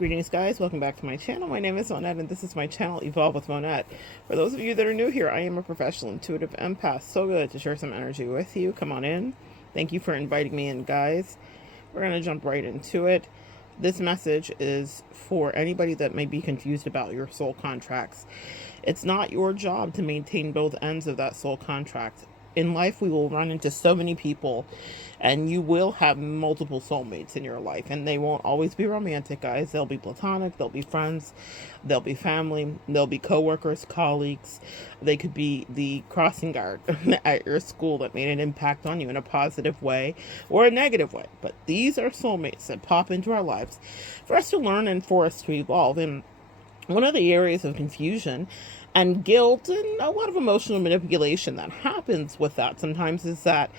Greetings, guys. Welcome back to my channel. My name is Monette, and this is my channel, Evolve with Monette. For those of you that are new here, I am a professional intuitive empath. So good to share some energy with you. Come on in. Thank you for inviting me in, guys. We're going to jump right into it. This message is for anybody that may be confused about your soul contracts. It's not your job to maintain both ends of that soul contract. In life, we will run into so many people, and you will have multiple soulmates in your life, and they won't always be romantic, guys. They'll be platonic, they'll be friends, they'll be family, they'll be coworkers, colleagues. They could be the crossing guard at your school that made an impact on you in a positive way or a negative way. But these are soulmates that pop into our lives for us to learn and for us to evolve. And one of the areas of confusion and guilt and a lot of emotional manipulation that happens with that sometimes is that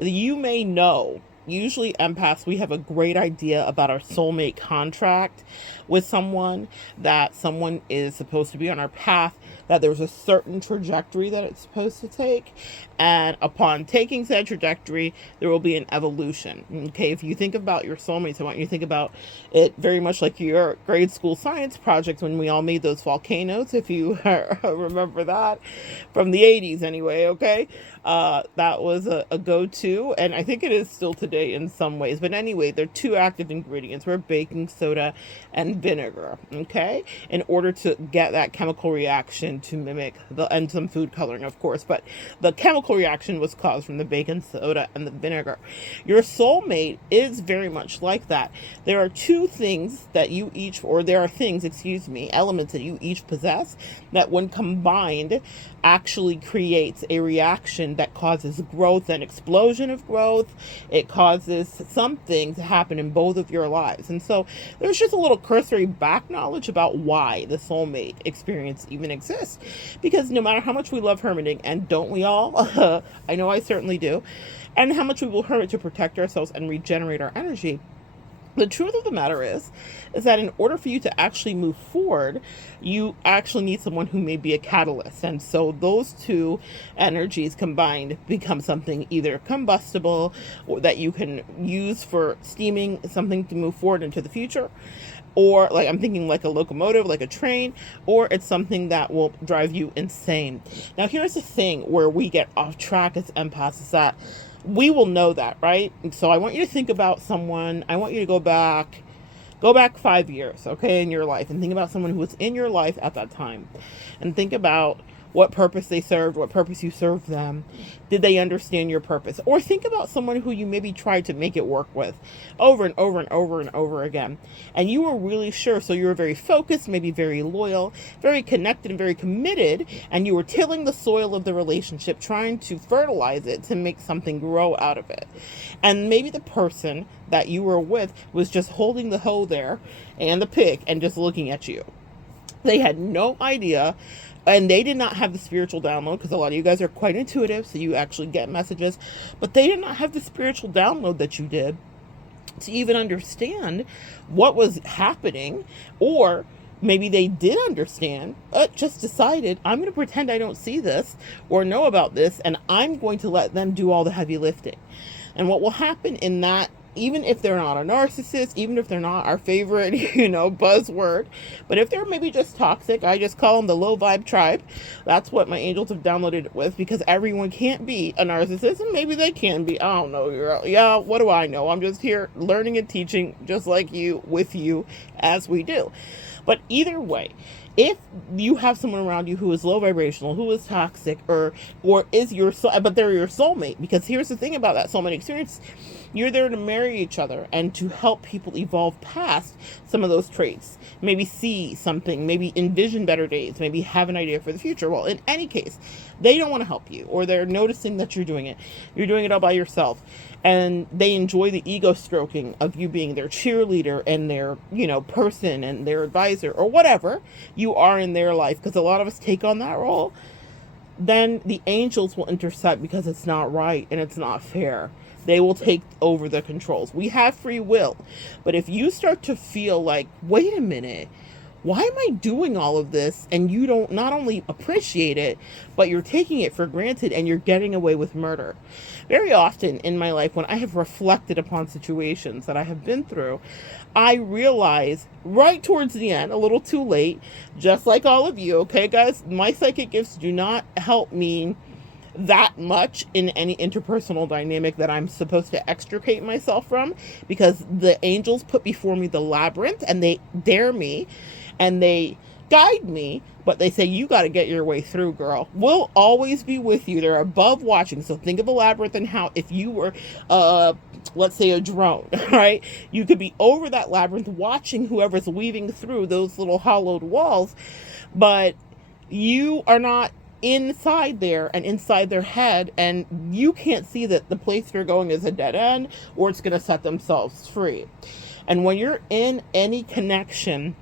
you may know, usually empaths, we have a great idea about our soulmate contract with someone, that someone is supposed to be on our path, that there's a certain trajectory that it's supposed to take, and upon taking said trajectory, there will be an evolution. Okay, if you think about your soulmates, I want you to think about it very much like your grade school science project when we all made those volcanoes, if you remember that, from the 80s anyway, okay? That was a go-to, and I think it is still today in some ways. But anyway, they're two active ingredients. We're baking soda and vinegar, okay? In order to get that chemical reaction to mimic and some food coloring, of course. But the chemical reaction was caused from the baking soda and the vinegar. Your soulmate is very much like that. There are two things that you each, or there are things, excuse me, elements that you each possess that when combined actually creates a reaction that causes growth and explosion of growth. It causes something to happen in both of your lives. And so there's just a little cursory back knowledge about why the soulmate experience even exists. Because no matter how much we love hermiting, and don't we all? I know I certainly do. And how much we will hermit to protect ourselves and regenerate our energy, the truth of the matter is that in order for you to actually move forward, you actually need someone who may be a catalyst. And so those two energies combined become something either combustible, or that you can use for steaming something to move forward into the future, or like I'm thinking like a locomotive, like a train, or it's something that will drive you insane. Now, here's the thing where we get off track as empaths is that we will know that, right? And so I want you to think about someone. I want you to go back 5 years, okay, in your life, and think about someone who was in your life at that time, and think about what purpose they served, what purpose you served them. Did they understand your purpose? Or think about someone who you maybe tried to make it work with over and over and over and over again. And you were really sure, so you were very focused, maybe very loyal, very connected and very committed, and you were tilling the soil of the relationship, trying to fertilize it to make something grow out of it. And maybe the person that you were with was just holding the hoe there and the pick and just looking at you. They had no idea, and they did not have the spiritual download, because a lot of you guys are quite intuitive, so you actually get messages, but they did not have the spiritual download that you did to even understand what was happening. Or maybe they did understand, but just decided, I'm going to pretend I don't see this or know about this, and I'm going to let them do all the heavy lifting. And what will happen in that, even if they're not a narcissist, even if they're not our favorite, buzzword, but if they're maybe just toxic, I just call them the low vibe tribe. That's what my angels have downloaded it with, because everyone can't be a narcissist, and maybe they can be. I don't know, girl. Yeah, what do I know? I'm just here learning and teaching just like you, with you, as we do. But either way, if you have someone around you who is low vibrational, who is toxic, or is your soul, but they're your soulmate, because here's the thing about that soulmate experience. You're there to marry each other and to help people evolve past some of those traits. Maybe see something, maybe envision better days, maybe have an idea for the future. Well, in any case, they don't want to help you, or they're noticing that you're doing it. You're doing it all by yourself. And they enjoy the ego stroking of you being their cheerleader and their, person and their advisor, or whatever you are in their life, because a lot of us take on that role. Then the angels will intercept, because it's not right and it's not fair. They will take over the controls. We have free will. But if you start to feel like, wait a minute, why am I doing all of this? And you don't not only appreciate it, but you're taking it for granted and you're getting away with murder. Very often in my life, when I have reflected upon situations that I have been through, I realize right towards the end, a little too late, just like all of you, okay, guys, my psychic gifts do not help me that much in any interpersonal dynamic that I'm supposed to extricate myself from, because the angels put before me the labyrinth and they dare me and they guide me, but they say, you got to get your way through, girl. We'll always be with you. They're above watching. So think of a labyrinth and how if you were, let's say, a drone, right? You could be over that labyrinth watching whoever's weaving through those little hollowed walls, but you are not inside there and inside their head, and you can't see that the place they're going is a dead end or it's going to set themselves free. And when you're in any connection,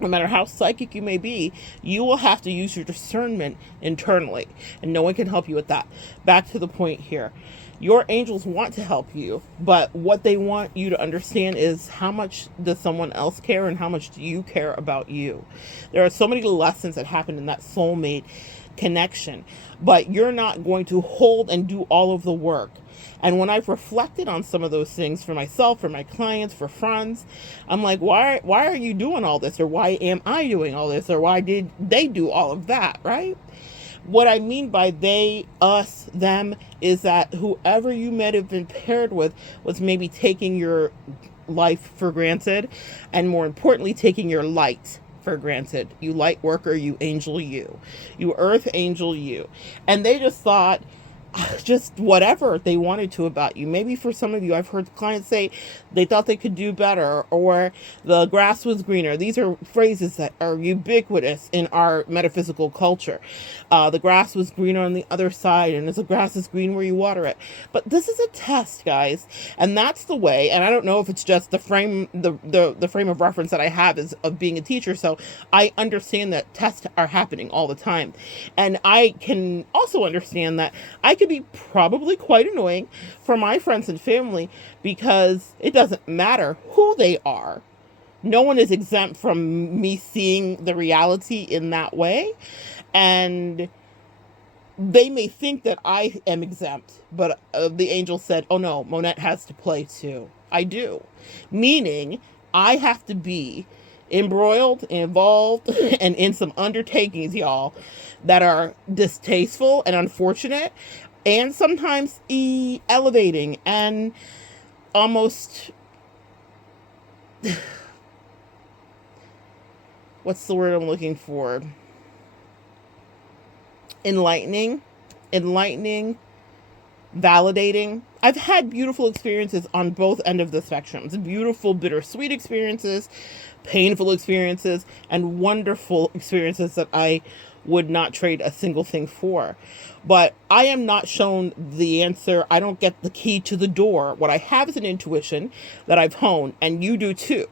no matter how psychic you may be, you will have to use your discernment internally, and no one can help you with that. Back to the point here. Your angels want to help you, but what they want you to understand is how much does someone else care and how much do you care about you. There are so many lessons that happen in that soulmate connection, but you're not going to hold and do all of the work. And when I've reflected on some of those things for myself, for my clients, for friends, I'm like, why are you doing all this? Or why am I doing all this? Or why did they do all of that, right? What I mean by they, us, them is that whoever you might have been paired with was maybe taking your life for granted, and more importantly, taking your light for granted. You light worker, you angel, you earth angel, you. And they just thought just whatever they wanted to about you. Maybe for some of you, I've heard clients say they thought they could do better, or the grass was greener. These are phrases that are ubiquitous in our metaphysical culture. The grass was greener on the other side, and as the grass is green where you water it. But this is a test, guys, and that's the way. And I don't know if it's just the frame, the frame of reference that I have is of being a teacher. So I understand that tests are happening all the time, and I can also understand that I could be probably quite annoying for my friends and family, because it doesn't matter who they are. No one is exempt from me seeing the reality in that way. And they may think that I am exempt, but the angel said, oh no, Monette has to play too. I do. Meaning I have to be embroiled, involved, and in some undertakings, y'all, that are distasteful and unfortunate, and sometimes elevating and almost, what's the word I'm looking for? Enlightening, validating. I've had beautiful experiences on both ends of the spectrum. Beautiful, bittersweet experiences, painful experiences, and wonderful experiences that I would not trade a single thing for. But I am not shown the answer. I don't get the key to the door. What I have is an intuition that I've honed, and you do too.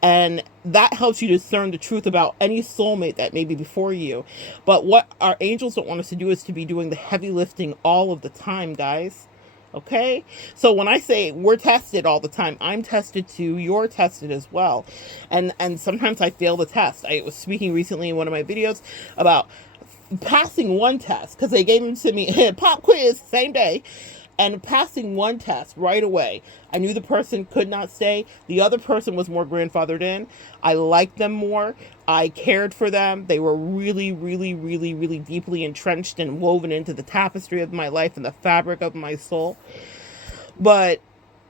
And that helps you discern the truth about any soulmate that may be before you. But what our angels don't want us to do is to be doing the heavy lifting all of the time, guys. Okay? So when I say we're tested all the time, I'm tested too. You're tested as well. And sometimes I fail the test. I was speaking recently in one of my videos about passing one test, because they gave them to me pop quiz same day, and passing one test right away. I knew the person could not stay. The other person was more grandfathered in. I liked them more. I cared for them. They were really, really, really, really deeply entrenched and woven into the tapestry of my life and the fabric of my soul. But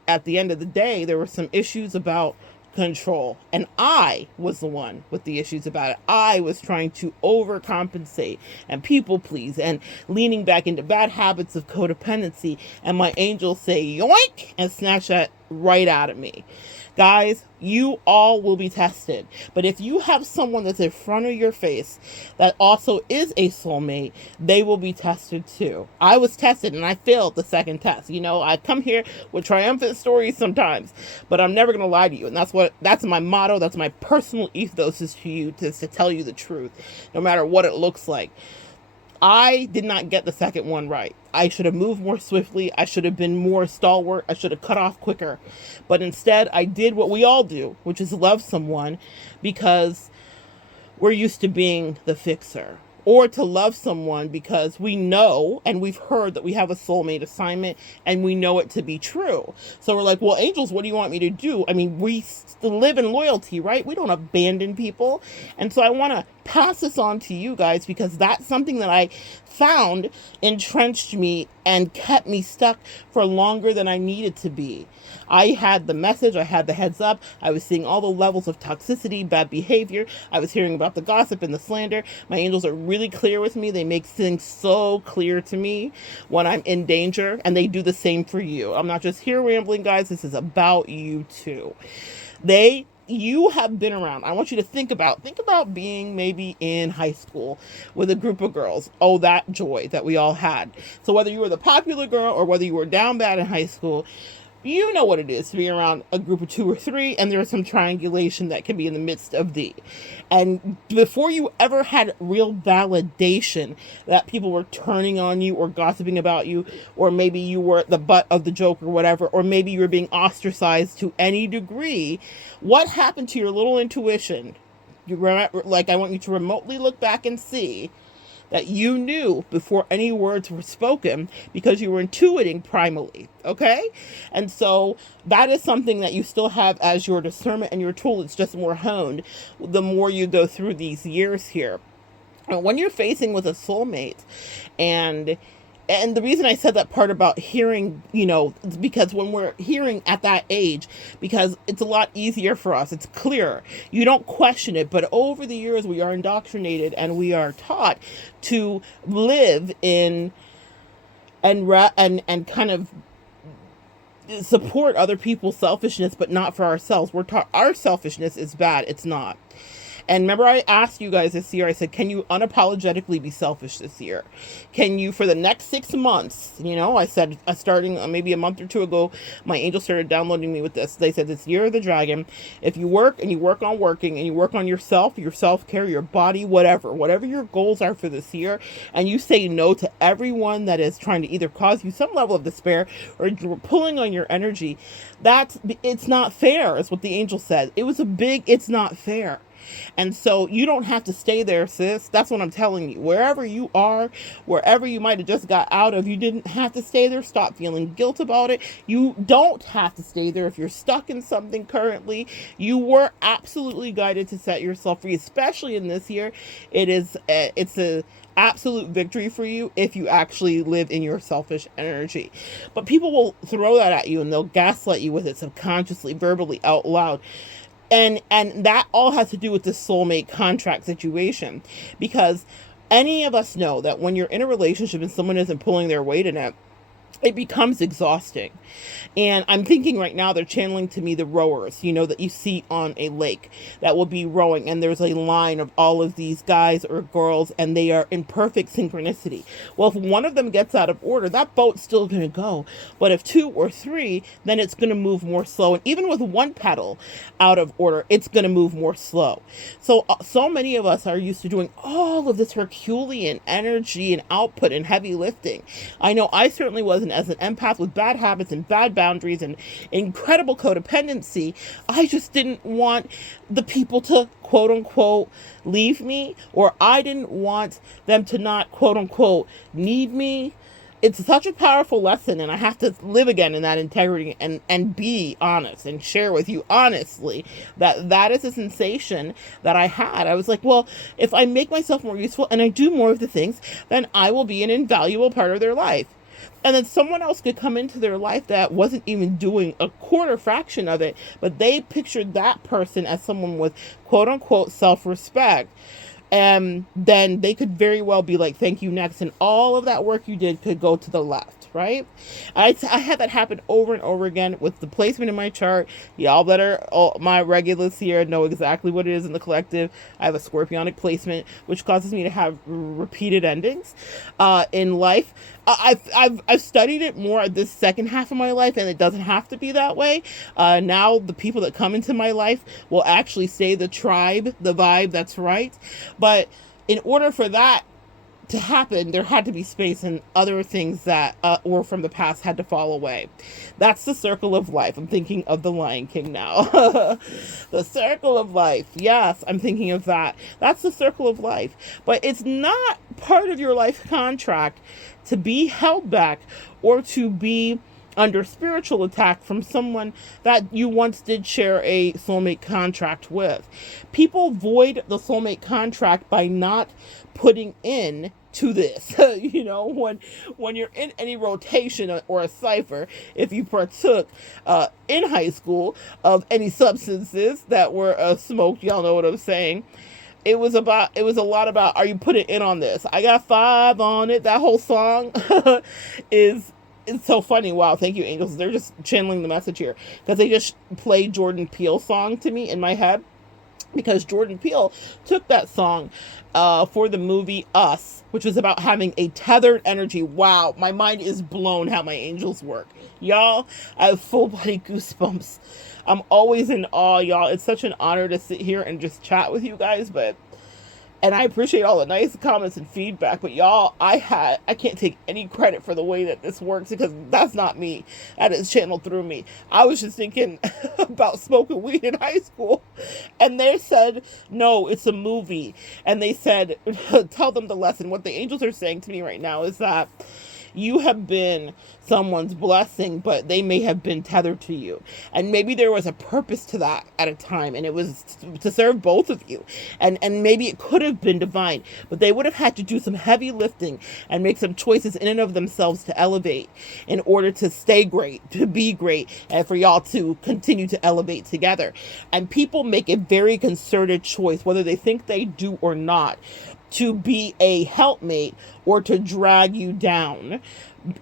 at the end of the day, there were some issues about control, and I was the one with the issues about it. I was trying to overcompensate and people please and leaning back into bad habits of codependency, and my angels say yoink and snatch that right out of me. Guys, you all will be tested. But if you have someone that's in front of your face that also is a soulmate, they will be tested too. I was tested and I failed the second test. You know, I come here with triumphant stories sometimes, but I'm never going to lie to you. And that's my motto. That's my personal ethos is to you, to tell you the truth, no matter what it looks like. I did not get the second one right. I should have moved more swiftly. I should have been more stalwart. I should have cut off quicker. But instead, I did what we all do, which is love someone, because we're used to being the fixer, or to love someone because we know and we've heard that we have a soulmate assignment and we know it to be true. So we're like, well, angels, what do you want me to do? I mean, we live in loyalty, right? We don't abandon people. And so I want to pass this on to you guys, because that's something that I found entrenched me and kept me stuck for longer than I needed to be. I had the message, I had the heads up, I was seeing all the levels of toxicity, bad behavior, I was hearing about the gossip and the slander. My angels are really clear with me. They make things so clear to me when I'm in danger, and they do the same for you. I'm not just here rambling, guys. This is about you too. You have been around. I want you to think about being maybe in high school with a group of girls. Oh, that joy that we all had. So whether you were the popular girl or whether you were down bad in high school, you know what it is to be around a group of 2 or 3, and there's some triangulation that can be in the midst of thee. And before you ever had real validation that people were turning on you or gossiping about you, or maybe you were the butt of the joke or whatever, or maybe you were being ostracized to any degree, what happened to your little intuition? I want you to remotely look back and see that you knew before any words were spoken, because you were intuiting primally, okay? And so that is something that you still have as your discernment and your tool. It's just more honed the more you go through these years here. And when you're facing with a soulmate, and the reason I said that part about hearing, it's because when we're hearing at that age, because it's a lot easier for us, it's clearer. You don't question it, but over the years we are indoctrinated and we are taught to live in and kind of support other people's selfishness, but not for ourselves. We're taught our selfishness is bad. It's not. And remember, I asked you guys this year, I said, can you unapologetically be selfish this year? Can you, for the next 6 months, I said, starting maybe a month or 2 ago, my angels started downloading me with this. They said, this year of the dragon, if you work and you work on working and you work on yourself, your self-care, your body, whatever your goals are for this year, and you say no to everyone that is trying to either cause you some level of despair or pulling on your energy, it's not fair, is what the angel said. It was it's not fair. And so you don't have to stay there, sis. That's what I'm telling you. Wherever you are, wherever you might have just got out of, you didn't have to stay there. Stop feeling guilt about it. You don't have to stay there if you're stuck in something currently. You were absolutely guided to set yourself free, especially in this year. It's a absolute victory for you if you actually live in your selfish energy. But people will throw that at you and they'll gaslight you with it subconsciously, verbally, out loud. And that all has to do with the soulmate contract situation, because any of us know that when you're in a relationship and someone isn't pulling their weight in it, it becomes exhausting. And I'm thinking right now they're channeling to me the rowers, that you see on a lake that will be rowing. And there's a line of all of these guys or girls, and they are in perfect synchronicity. Well, if one of them gets out of order, that boat's still going to go. But if 2 or 3, then it's going to move more slow. And even with one pedal out of order, it's going to move more slow. So many of us are used to doing all of this Herculean energy and output and heavy lifting. I know I certainly wasn't. As an empath with bad habits and bad boundaries and incredible codependency, I just didn't want the people to quote unquote leave me, or I didn't want them to not quote unquote need me. It's such a powerful lesson, and I have to live again in that integrity and be honest and share with you honestly that is a sensation that I had. I was like, well, if I make myself more useful and I do more of the things, then I will be an invaluable part of their life. And then someone else could come into their life that wasn't even doing a quarter fraction of it, but they pictured that person as someone with quote unquote self-respect. And then they could very well be like, thank you, next. And all of that work you did could go to the left, right? I had that happen over and over again with the placement in my chart. Y'all that are my regulars here know exactly what it is in the collective. I have a scorpionic placement, which causes me to have repeated endings in life. I've studied it more this second half of my life, and it doesn't have to be that way. Now the people that come into my life will actually say the tribe, the vibe that's right. But in order for that to happen, there had to be space, and other things that were from the past had to fall away. That's the circle of life. I'm thinking of the Lion King now. The circle of life. Yes, I'm thinking of that. That's the circle of life. But it's not part of your life contract to be held back or to be under spiritual attack from someone that you once did share a soulmate contract with. People void the soulmate contract by not putting in to this. When you're in any rotation or a cipher, if you partook in high school of any substances that were smoked, y'all know what I'm saying. It was a lot about, are you putting in on this? I got 5 on it. That whole song it's so funny. Wow, thank you, angels. They're just channeling the message here, because they just played Jordan Peele song to me in my head, because Jordan Peele took that song for the movie Us, which was about having a tethered energy. Wow, my mind is blown how my angels work. Y'all, I have full body goosebumps. I'm always in awe, y'all. It's such an honor to sit here and just chat with you guys, and I appreciate all the nice comments and feedback, but y'all, I can't take any credit for the way that this works, because that's not me. That is channeled through me. I was just thinking about smoking weed in high school, and they said, no, it's a movie. And they said, tell them the lesson. What the angels are saying to me right now is that you have been someone's blessing, but they may have been tethered to you. And maybe there was a purpose to that at a time, and it was to serve both of you. And maybe it could have been divine, but they would have had to do some heavy lifting and make some choices in and of themselves to elevate in order to stay great, to be great, and for y'all to continue to elevate together. And people make a very concerted choice, whether they think they do or not, to be a helpmate or to drag you down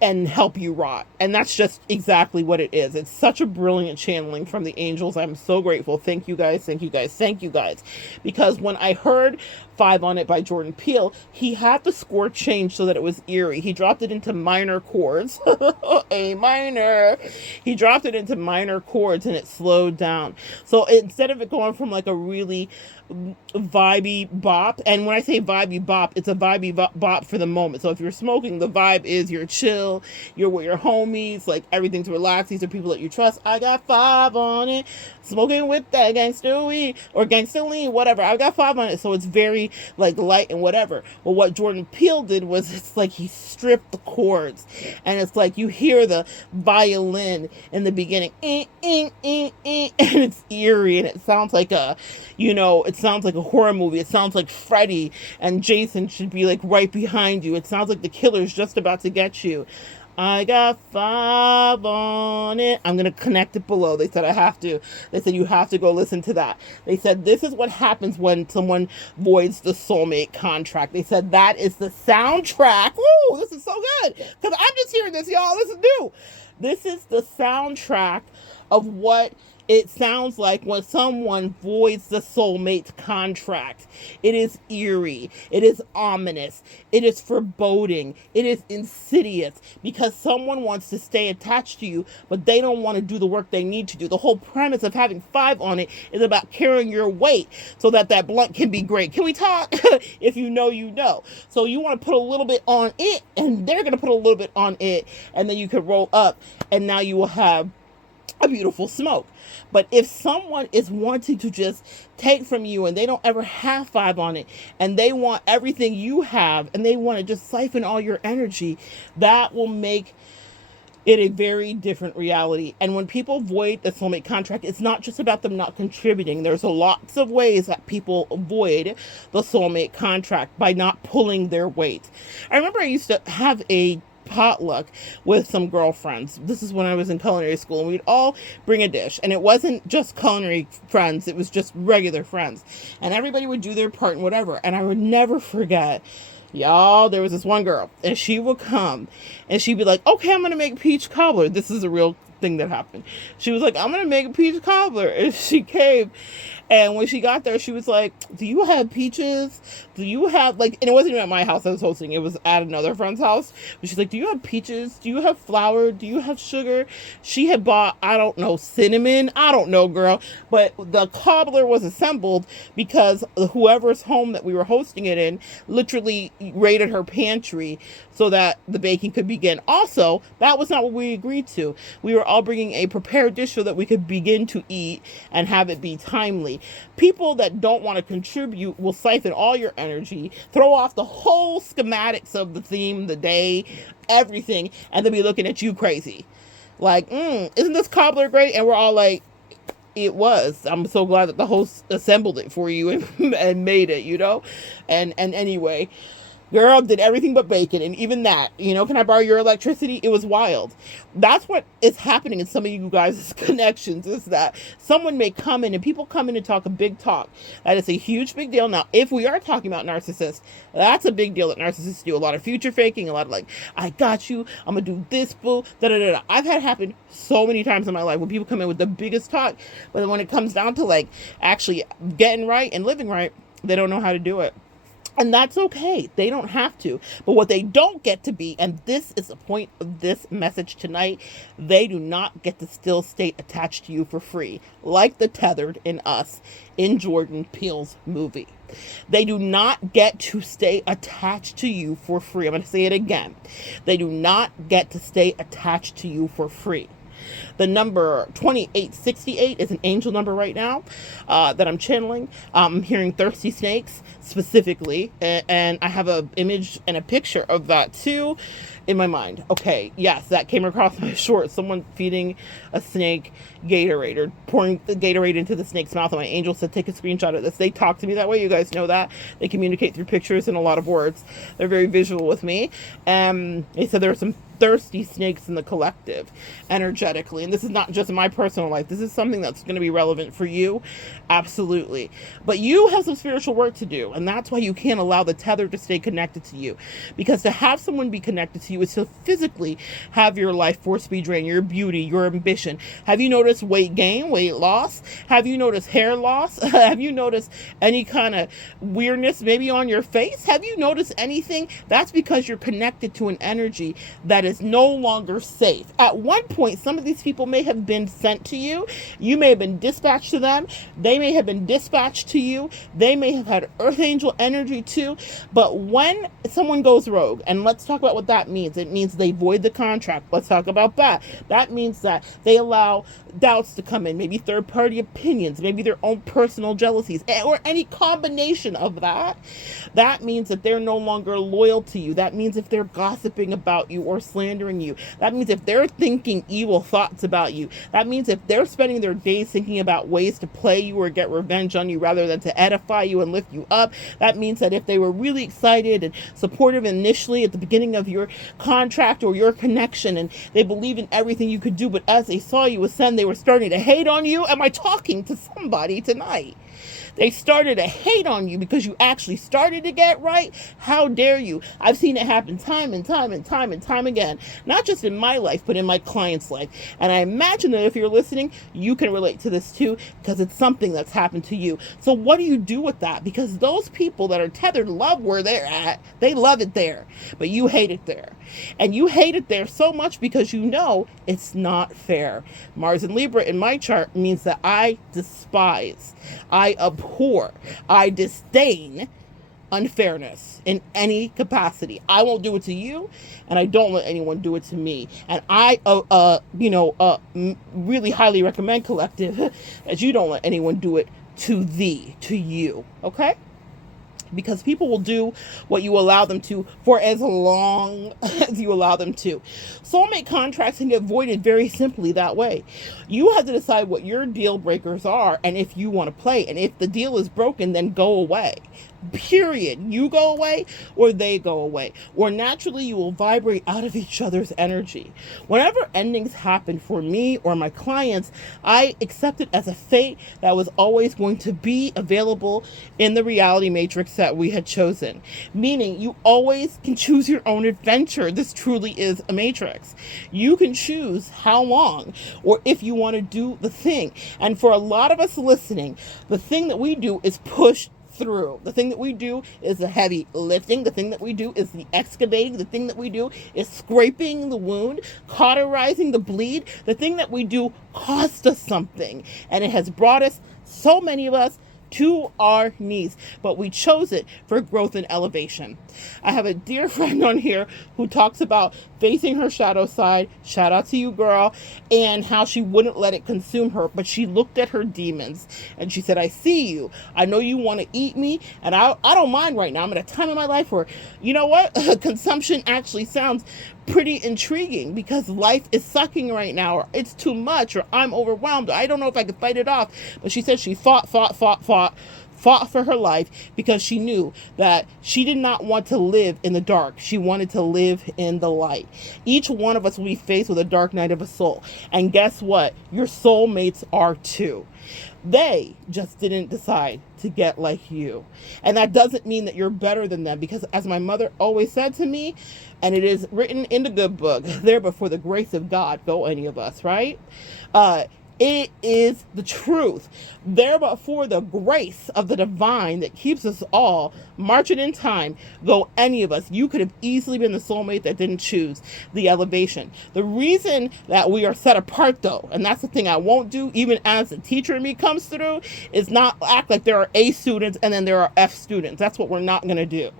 and help you rot. And that's just exactly what it is. It's such a brilliant channeling from the angels. I'm so grateful. Thank you guys. Thank you guys. Thank you guys. Because when I heard 5 on It by Jordan Peele, he had the score changed so that it was eerie. He dropped it into minor chords. A minor. He dropped it into minor chords and it slowed down. So instead of it going from like a really vibey bop, and when I say vibey bop, it's a vibey bop for the moment. So if you're smoking, the vibe is you're chill, you're with your homies, like everything's relaxed. These are people that you trust. I got 5 on it, smoking with that gangster weed or gangster lean, whatever. I got 5 on it, so it's very like light and whatever. But what Jordan Peele did was, it's like he stripped the chords, and it's like you hear the violin in the beginning, and it's eerie, and it sounds like it sounds like a horror movie. It sounds like Freddy and Jason should be like right behind you. It sounds like the killer's just about to get you. I got 5 on it. I'm going to connect it below. They said I have to. They said you have to go listen to that. They said this is what happens when someone voids the soulmate contract. They said that is the soundtrack. Ooh, this is so good. Because I'm just hearing this, y'all. This is new. This is the soundtrack of what it sounds like when someone voids the soulmate contract. It is eerie. It is ominous. It is foreboding. It is insidious, because someone wants to stay attached to you, but they don't want to do the work they need to do. The whole premise of having 5 on it is about carrying your weight so that that blunt can be great. Can we talk? If you know, you know. So you want to put a little bit on it, and they're going to put a little bit on it, and then you can roll up, and now you will have a beautiful smoke. But if someone is wanting to just take from you and they don't ever have 5 on it, and they want everything you have, and they want to just siphon all your energy, that will make it a very different reality. And when people void the soulmate contract, it's not just about them not contributing. There's lots of ways that people void the soulmate contract by not pulling their weight. I remember I used to have a potluck with some girlfriends. This is when I was in culinary school, and we'd all bring a dish, and it wasn't just culinary friends, it was just regular friends, and everybody would do their part and whatever. And I would never forget, y'all, there was this one girl, and she would come and she'd be like, okay, I'm gonna make peach cobbler. This is a real thing that happened. She was like, I'm going to make a peach cobbler. And she came. And when she got there, she was like, do you have peaches? Do you have, like, and it wasn't even at my house I was hosting. It was at another friend's house. But she's like, do you have peaches? Do you have flour? Do you have sugar? She had bought, I don't know, cinnamon. I don't know, girl. But the cobbler was assembled because whoever's home that we were hosting it in literally raided her pantry so that the baking could begin. Also, that was not what we agreed to. We were all bringing a prepared dish so that we could begin to eat and have it be timely. People that don't want to contribute will siphon all your energy, throw off the whole schematics of the theme, the day, everything, and they'll be looking at you crazy. Like, isn't this cobbler great? And we're all like, it was. I'm so glad that the host assembled it for you and made it, you know? And anyway, girl did everything but bacon. And even that, you know, can I borrow your electricity? It was wild. That's what is happening in some of you guys' connections, is that someone may come in and people come in and talk a big talk. That is a huge, big deal. Now, if we are talking about narcissists, that's a big deal that narcissists do. A lot of future faking, a lot of like, I got you, I'm going to do this, boo, da-da-da-da. I've had it happen so many times in my life when people come in with the biggest talk, but when it comes down to like actually getting right and living right, they don't know how to do it. And that's okay. They don't have to. But what they don't get to be, and this is the point of this message tonight, they do not get to still stay attached to you for free, like the Tethered in Us in Jordan Peele's movie. They do not get to stay attached to you for free. I'm going to say it again. They do not get to stay attached to you for free. The number 2868 is an angel number right now that I'm channeling. I'm hearing thirsty snakes specifically, and I have an image and a picture of that too in my mind. Okay, yes, that came across my short. Someone feeding a snake Gatorade or pouring the Gatorade into the snake's mouth. And my angel said, take a screenshot of this. They talk to me that way. You guys know that. They communicate through pictures and a lot of words. They're very visual with me. They said there are some thirsty snakes in the collective energetically. And this is not just in my personal life. This is something that's going to be relevant for you. Absolutely. But you have some spiritual work to do. And that's why you can't allow the tether to stay connected to you. Because to have someone be connected to you is to physically have your life force be drained, your beauty, your ambition. Have you noticed weight gain, weight loss? Have you noticed hair loss? Have you noticed any kind of weirdness maybe on your face? Have you noticed anything? That's because you're connected to an energy that is no longer safe. At one point, some of these people may have been sent to you. You may have been dispatched to them. They may have been dispatched to you. They may have had earth angel energy too. But when someone goes rogue, and let's talk about what that means. It means they void the contract. Let's talk about that. That means that they allow doubts to come in, maybe third-party opinions, maybe their own personal jealousies, or any combination of that. That means that they're no longer loyal to you. That means if they're gossiping about you or slandering you. That means if they're thinking evil thoughts about you. That means if they're spending their days thinking about ways to play you or get revenge on you rather than to edify you and lift you up. That means that if they were really excited and supportive initially at the beginning of your contract or your connection, and they believe in everything you could do, but as they saw you ascend, they were starting to hate on you. Am I talking to somebody tonight? They started to hate on you because you actually started to get right. How dare you? I've seen it happen time and time and time and time again, not just in my life, but in my client's life. And I imagine that if you're listening, you can relate to this too, because it's something that's happened to you. So what do you do with that? Because those people that are tethered love where they're at. They love it there, but you hate it there. And you hate it there so much because you know it's not fair. Mars and Libra in my chart means that I despise, I abhor, I disdain unfairness in any capacity. I won't do it to you, and I don't let anyone do it to me. And I really highly recommend, collective, that you don't let anyone do it to you, okay? Because people will do what you allow them to for as long as you allow them to. Soulmate contracts can get voided very simply that way. You have to decide what your deal breakers are and if you want to play. And if the deal is broken, then go away. period. You go away or they go away, or naturally you will vibrate out of each other's energy. Whenever endings happen for me or my clients, I accept it as a fate that was always going to be available in the reality matrix that we had chosen. Meaning you always can choose your own adventure. This truly is a matrix. You can choose how long or if you want to do the thing. And for a lot of us listening, the thing that we do is push through. The thing that we do is the heavy lifting. The thing that we do is the excavating. The thing that we do is scraping the wound, cauterizing the bleed. The thing that we do cost us something, and it has brought us, so many of us, to our knees, but we chose it for growth and elevation. I have a dear friend on here who talks about facing her shadow side, shout out to you, girl, and how she wouldn't let it consume her, but she looked at her demons and she said, I see you. I know you want to eat me, and I don't mind right now. I'm at a time in my life where, you know what, consumption actually sounds pretty intriguing because life is sucking right now, or it's too much, or I'm overwhelmed. I don't know if I could fight it off. But she said she fought for her life because she knew that she did not want to live in the dark. She wanted to live in the light. Each one of us will be faced with a dark night of a soul. And guess what? Your soulmates are too. They just didn't decide to get like you. And that doesn't mean that you're better than them, because as my mother always said to me, and it is written in the good book, there before the grace of God go any of us, right? It is the truth. There but for the grace of the divine that keeps us all marching in time, go any of us. You could have easily been the soulmate that didn't choose the elevation. The reason that we are set apart, though, and that's the thing I won't do, even as the teacher in me comes through, is not act like there are A students and then there are F students. That's what we're not going to do.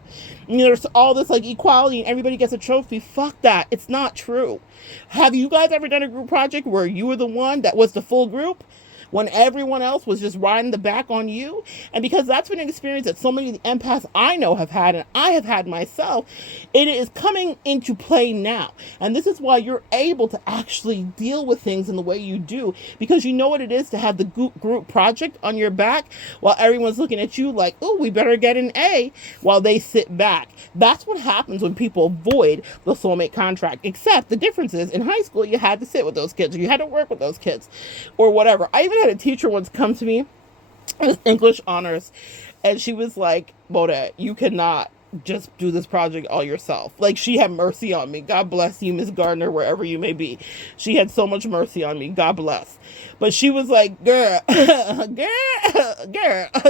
You know, there's all this like equality and everybody gets a trophy. Fuck that. It's not true. Have you guys ever done a group project where you were the one that was the full group when everyone else was just riding the back on you? And because that's been an experience that so many of the empaths I know have had, and I have had myself, it is coming into play now. And this is why you're able to actually deal with things in the way you do, because you know what it is to have the group project on your back while everyone's looking at you like, oh, we better get an A, while they sit back. That's what happens when people avoid the soulmate contract. Except the difference is in high school, you had to sit with those kids, or you had to work with those kids, or whatever. I even had a teacher once come to me, it was English honors, and she was like, Bodette, you cannot just do this project all yourself. Like, she had mercy on me. God bless you, Miss Gardner, wherever you may be. She had so much mercy on me. God bless. But she was like, girl, do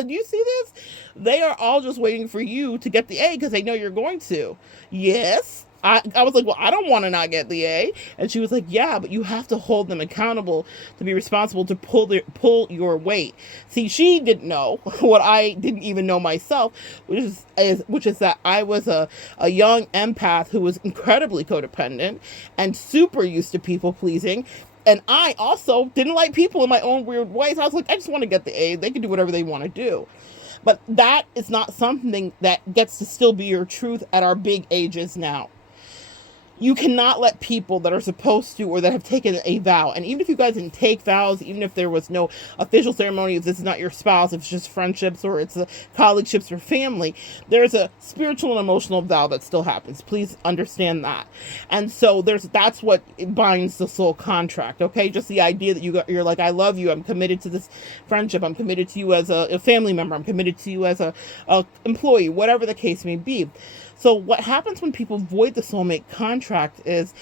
you see this? They are all just waiting for you to get the A because they know you're going to. Yes. I was like, well, I don't want to not get the A. And she was like, yeah, but you have to hold them accountable to be responsible to pull your weight. See, she didn't know what I didn't even know myself, which is that I was a young empath who was incredibly codependent and super used to people pleasing. And I also didn't like people in my own weird ways. I was like, I just want to get the A. They can do whatever they want to do. But that is not something that gets to still be your truth at our big ages now. You cannot let people that are supposed to, or that have taken a vow, and even if you guys didn't take vows, even if there was no official ceremony, if this is not your spouse, if it's just friendships or it's colleagueships or family, there's a spiritual and emotional vow that still happens. Please understand that. And so that's what binds the soul contract, okay? Just the idea that you're like, I love you, I'm committed to this friendship, I'm committed to you as a family member, I'm committed to you as a employee, whatever the case may be. So what happens when people void the soulmate contract is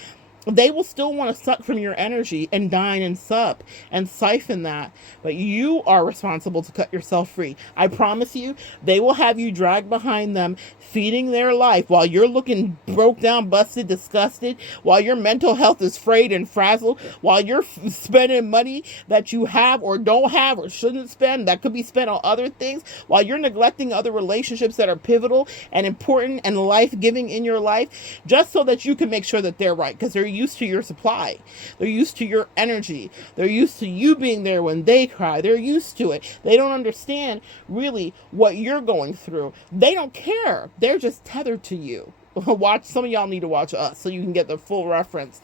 they will still want to suck from your energy and dine and sup and siphon that. But you are responsible to cut yourself free. I promise you, they will have you dragged behind them, feeding their life while you're looking broke down, busted, disgusted, while your mental health is frayed and frazzled, while you're spending money that you have or don't have or shouldn't spend, that could be spent on other things, while you're neglecting other relationships that are pivotal and important and life-giving in your life, just so that you can make sure that they're right, because they're used to your supply. They're used to your energy. They're used to you being there when they cry. They're used to it. They don't understand really what you're going through. They don't care. They're just tethered to you. Watch, some of y'all need to watch us so you can get the full reference.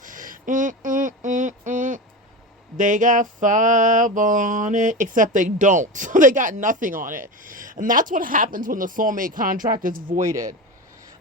They got 5 on it, except they don't. So they got nothing on it. And that's what happens when the soulmate contract is voided.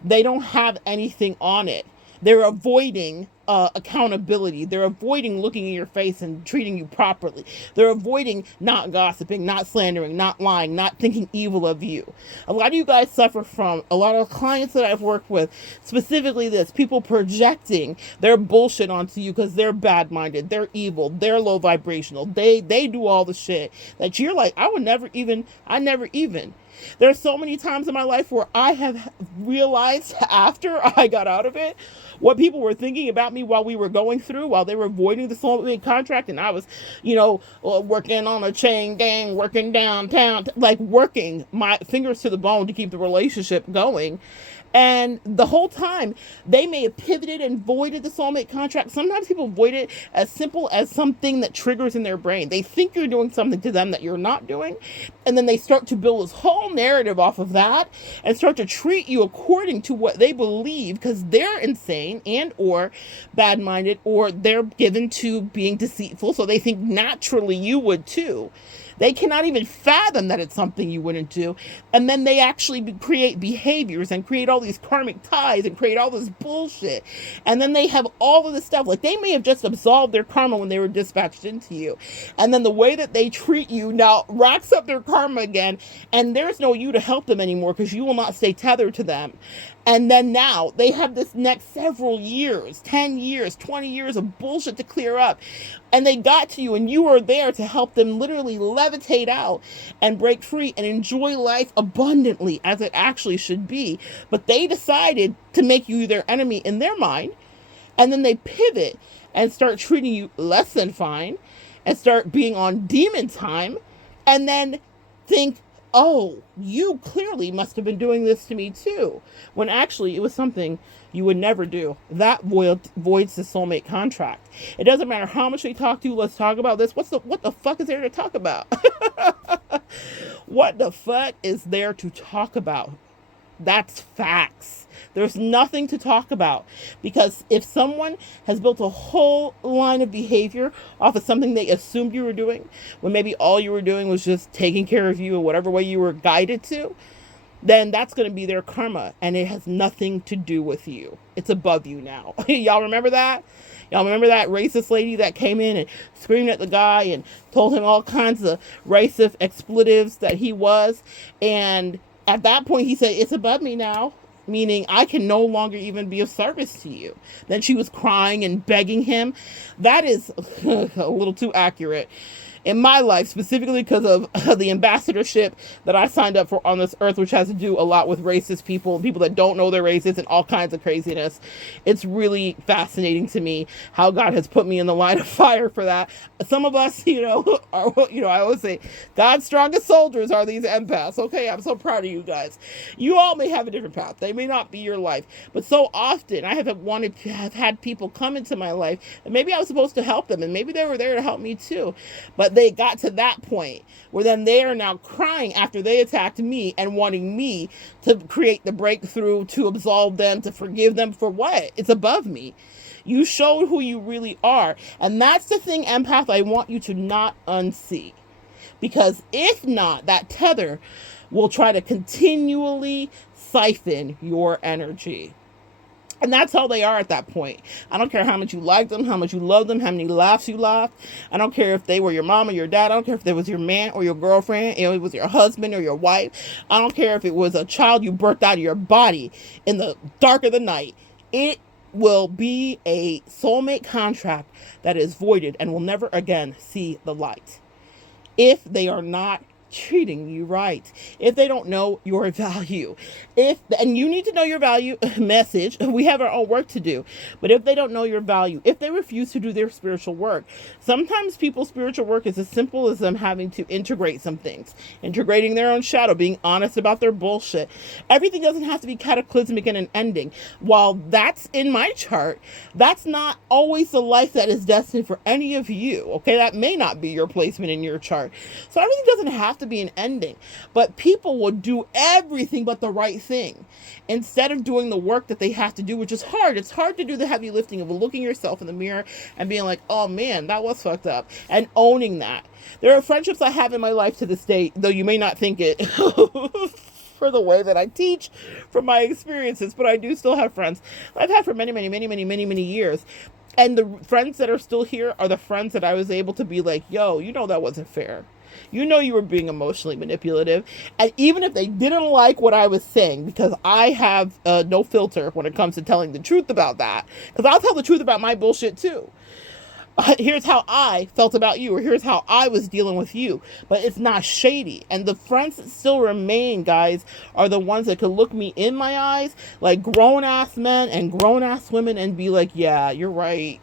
They don't have anything on it. They're avoiding accountability. They're avoiding looking in your face and treating you properly. They're avoiding not gossiping, not slandering, not lying, not thinking evil of you. A lot of you guys suffer from, a lot of clients that I've worked with, specifically this, people projecting their bullshit onto you because they're bad-minded, they're evil, they're low vibrational. They do all the shit that you're like, I never even. There's so many times in my life where I have realized after I got out of it what people were thinking about me while we were going through, while they were avoiding the soulmate contract, and I was, working on a chain gang, working downtown, like working my fingers to the bone to keep the relationship going. And the whole time, they may have pivoted and voided the soulmate contract. Sometimes people void it as simple as something that triggers in their brain. They think you're doing something to them that you're not doing. And then they start to build this whole narrative off of that and start to treat you according to what they believe, because they're insane and or bad-minded, or they're given to being deceitful. So they think naturally you would too. They cannot even fathom that it's something you wouldn't do. And then they actually create behaviors and create all these karmic ties and create all this bullshit. And then they have all of this stuff. Like, they may have just absolved their karma when they were dispatched into you. And then the way that they treat you now racks up their karma again. And there's no you to help them anymore, because you will not stay tethered to them. And then now they have this next several years, 10 years, 20 years of bullshit to clear up. And they got to you, and you were there to help them literally levitate out and break free and enjoy life abundantly as it actually should be. But they decided to make you their enemy in their mind. And then they pivot and start treating you less than fine and start being on demon time, and then think, oh, you clearly must have been doing this to me too, when actually it was something you would never do. That voids the soulmate contract. It doesn't matter how much they talk to you. Let's talk about this. What the fuck is there to talk about? What the fuck is there to talk about? That's facts. There's nothing to talk about, because if someone has built a whole line of behavior off of something they assumed you were doing, when maybe all you were doing was just taking care of you in whatever way you were guided to, then that's going to be their karma, and it has nothing to do with you. It's above you now. Y'all remember that? Y'all remember that racist lady that came in and screamed at the guy and told him all kinds of racist expletives that he was? And at that point, he said, it's above me now, meaning I can no longer even be of service to you. Then she was crying and begging him. That is a little too accurate in my life, specifically because of the ambassadorship that I signed up for on this earth, which has to do a lot with racist people that don't know they're racist and all kinds of craziness. It's really fascinating to me how God has put me in the line of fire for that. Some of us, are, I always say, God's strongest soldiers are these empaths. Okay, I'm so proud of you guys. You all may have a different path. They may not be your life, but so often I have had people come into my life, and maybe I was supposed to help them, and maybe they were there to help me too, but they got to that point where then they are now crying after they attacked me and wanting me to create the breakthrough, to absolve them, to forgive them for what? It's above me. You showed who you really are. And that's the thing, empath, I want you to not unsee. Because if not, that tether will try to continually siphon your energy. And that's how they are at that point. I don't care how much you like them, how much you love them, how many laughs you laughed. I don't care if they were your mom or your dad. I don't care if it was your man or your girlfriend, it was your husband or your wife. I don't care if it was a child you birthed out of your body in the dark of the night. It will be a soulmate contract that is voided and will never again see the light if they are not treating you right, if they don't know your value, and you need to know your value, message, we have our own work to do, but if they don't know your value, if they refuse to do their spiritual work, sometimes people's spiritual work is as simple as them having to integrate some things, integrating their own shadow, being honest about their bullshit. Everything doesn't have to be cataclysmic and an ending. While that's in my chart, that's not always the life that is destined for any of you, okay? That may not be your placement in your chart. So everything doesn't have to to be an ending. But people will do everything but the right thing instead of doing the work that they have to do, which is hard. It's hard to do the heavy lifting of looking yourself in the mirror and being like, oh man, that was fucked up, and owning that. There are friendships I have in my life to this day, though you may not think it for the way that I teach from my experiences, but I do still have friends I've had for many, many, many, many, many, many years. And the friends that are still here are the friends that I was able to be like, yo, you know, that wasn't fair. You know, you were being emotionally manipulative. And even if they didn't like what I was saying, because I have no filter when it comes to telling the truth about that, because I'll tell the truth about my bullshit too. Here's how I felt about you, or here's how I was dealing with you, but it's not shady. And the friends that still remain, guys, are the ones that could look me in my eyes like grown-ass men and grown-ass women and be like, yeah, you're right.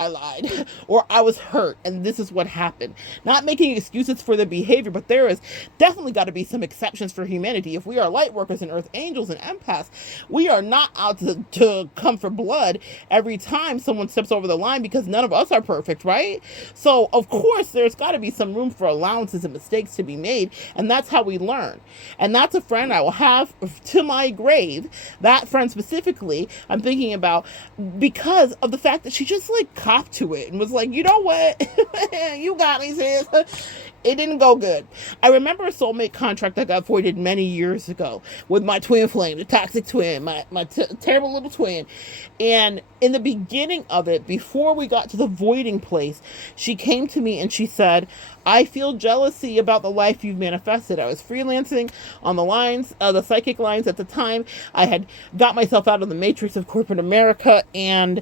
I lied, or I was hurt, and this is what happened. Not making excuses for the behavior, but there is definitely got to be some exceptions for humanity. If we are light workers and earth angels and empaths, we are not out to come for blood every time someone steps over the line, because none of us are perfect, right? So, of course, there's got to be some room for allowances and mistakes to be made, and that's how we learn. And that's a friend I will have to my grave. That friend specifically, I'm thinking about because of the fact that she just like copped to it and was like, you know what? You got me, sis. It didn't go good. I remember a soulmate contract that got voided many years ago with my twin flame, the toxic twin, my terrible little twin. And in the beginning of it, before we got to the voiding place, she came to me and she said, I feel jealousy about the life you've manifested. I was freelancing on the lines, the psychic lines at the time. I had got myself out of the matrix of corporate America, and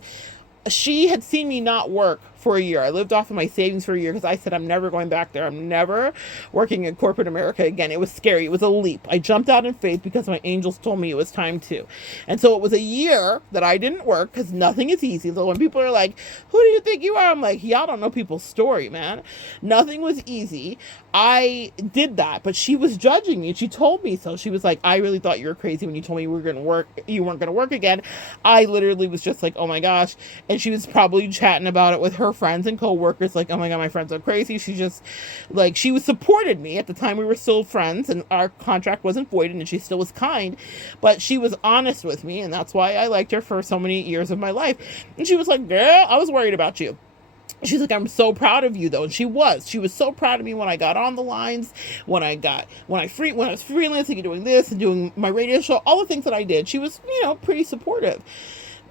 she had seen me not work for a year. I lived off of my savings for a year because I said, I'm never going back there. I'm never working in corporate America again. It was scary. It was a leap. I jumped out in faith because my angels told me it was time to. And so it was a year that I didn't work because nothing is easy. So when people are like, who do you think you are? I'm like, y'all don't know people's story, man. Nothing was easy. I did that, but she was judging me. She told me so. She was like, I really thought you were crazy when you told me you weren't going to work again. I literally was just like, oh my gosh. And she was probably chatting about it with her friends and co-workers, like, oh my god, my friends are crazy. She just, like, she was supported me at the time. We were still friends and our contract wasn't voided, and she still was kind, but she was honest with me, and that's why I liked her for so many years of my life. And she was like, girl, I was worried about you. She's like, I'm so proud of you, though. And she was so proud of me when I got on the lines, when I was freelancing and doing this and doing my radio show, all the things that I did. She was, pretty supportive.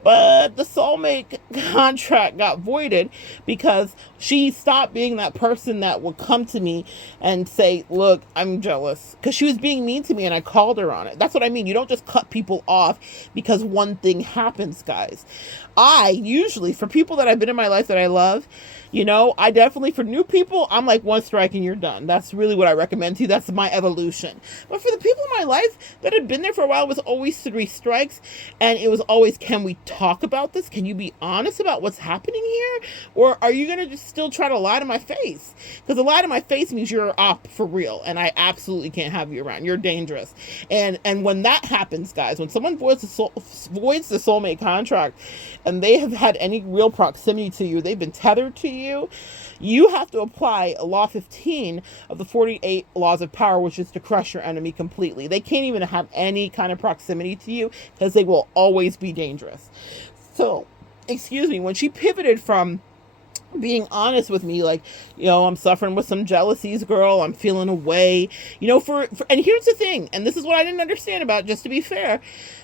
But the soulmate contract got voided because she stopped being that person that would come to me and say, look, I'm jealous. Because she was being mean to me and I called her on it. That's what I mean. You don't just cut people off because one thing happens, guys. I usually, for people that I've been in my life that I love, I definitely, for new people, I'm like, one strike and you're done. That's really what I recommend to you. That's my evolution. But for the people in my life that had been there for a while, it was always 3 strikes. And it was always, can we talk about this? Can you be honest about what's happening here? Or are you going to just still try to lie to my face? Because a lie to my face means you're op for real. And I absolutely can't have you around. You're dangerous. And when that happens, guys, when someone voids the soulmate contract and they have had any real proximity to you, they've been tethered to you, you have to apply law 15 of the 48 laws of power, which is to crush your enemy completely. They can't even have any kind of proximity to you because they will always be dangerous. So, when she pivoted from being honest with me, like, I'm suffering with some jealousies, girl, I'm feeling away, and here's the thing, and this is what I didn't understand about, just to be fair,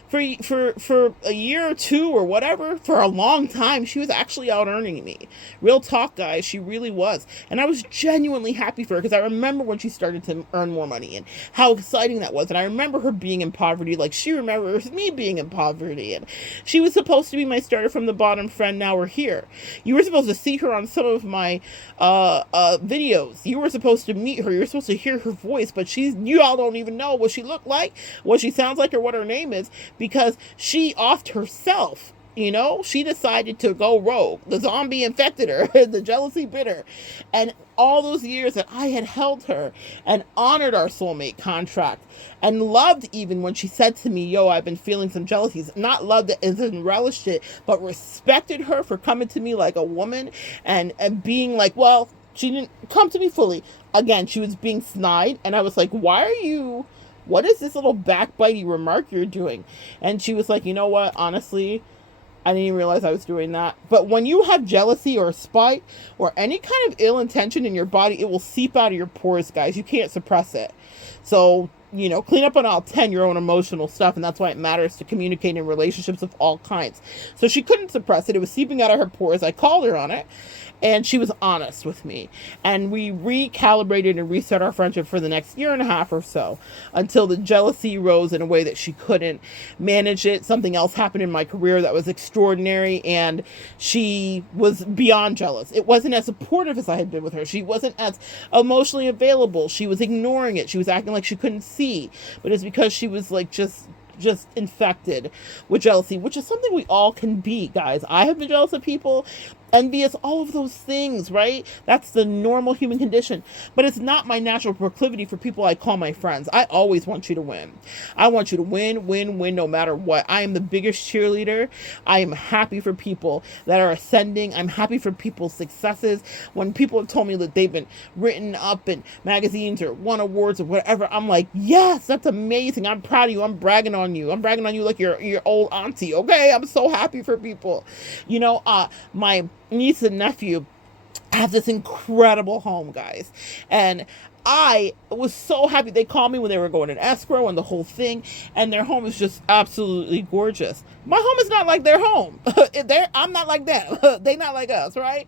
for a year or two or whatever, for a long time, she was actually out earning me. Real talk, guys, she really was. And I was genuinely happy for her because I remember when she started to earn more money and how exciting that was. And I remember her being in poverty like she remembers me being in poverty. And she was supposed to be my starter from the bottom friend. Now we're here. You were supposed to see her on some of my videos. You were supposed to meet her. You were supposed to hear her voice, but you all don't even know what she looked like, what she sounds like, or what her name is, because she offed herself. She decided to go rogue. The zombie infected her, the jealousy bit her. And all those years that I had held her and honored our soulmate contract and loved, even when she said to me, yo, I've been feeling some jealousies, not loved it and relished it, but respected her for coming to me like a woman and being like, well, She didn't come to me fully. Again, she was being snide, and I was like, why are you, what is this little backbitey remark you're doing? And she was like, you know what, honestly, I didn't even realize I was doing that. But when you have jealousy or spite or any kind of ill intention in your body, it will seep out of your pores, guys. You can't suppress it. So, clean up on all 10 your own emotional stuff. And that's why it matters to communicate in relationships of all kinds. So she couldn't suppress it. It was seeping out of her pores. I called her on it. And she was honest with me. And we recalibrated and reset our friendship for the next year and a half or so until the jealousy rose in a way that she couldn't manage it. Something else happened in my career that was extraordinary, and she was beyond jealous. It wasn't as supportive as I had been with her. She wasn't as emotionally available. She was ignoring it. She was acting like she couldn't see. But it's because she was like just infected with jealousy, which is something we all can be, guys. I have been jealous of people, envious, all of those things, right? That's the normal human condition. But it's not my natural proclivity for people I call my friends. I always want you to win. I want you to win, no matter what. I am the biggest cheerleader. I am happy for people that are ascending. I'm happy for people's successes. When people have told me that they've been written up in magazines or won awards or whatever, I'm like, yes, that's amazing. I'm proud of you. I'm bragging on you. I'm bragging on you like your old auntie. Okay, I'm so happy for people. My niece and nephew have this incredible home, guys, and I was so happy. They called me when they were going in escrow and the whole thing, and their home is just absolutely gorgeous. My home is not like their home. I'm not like them. They not like us, right?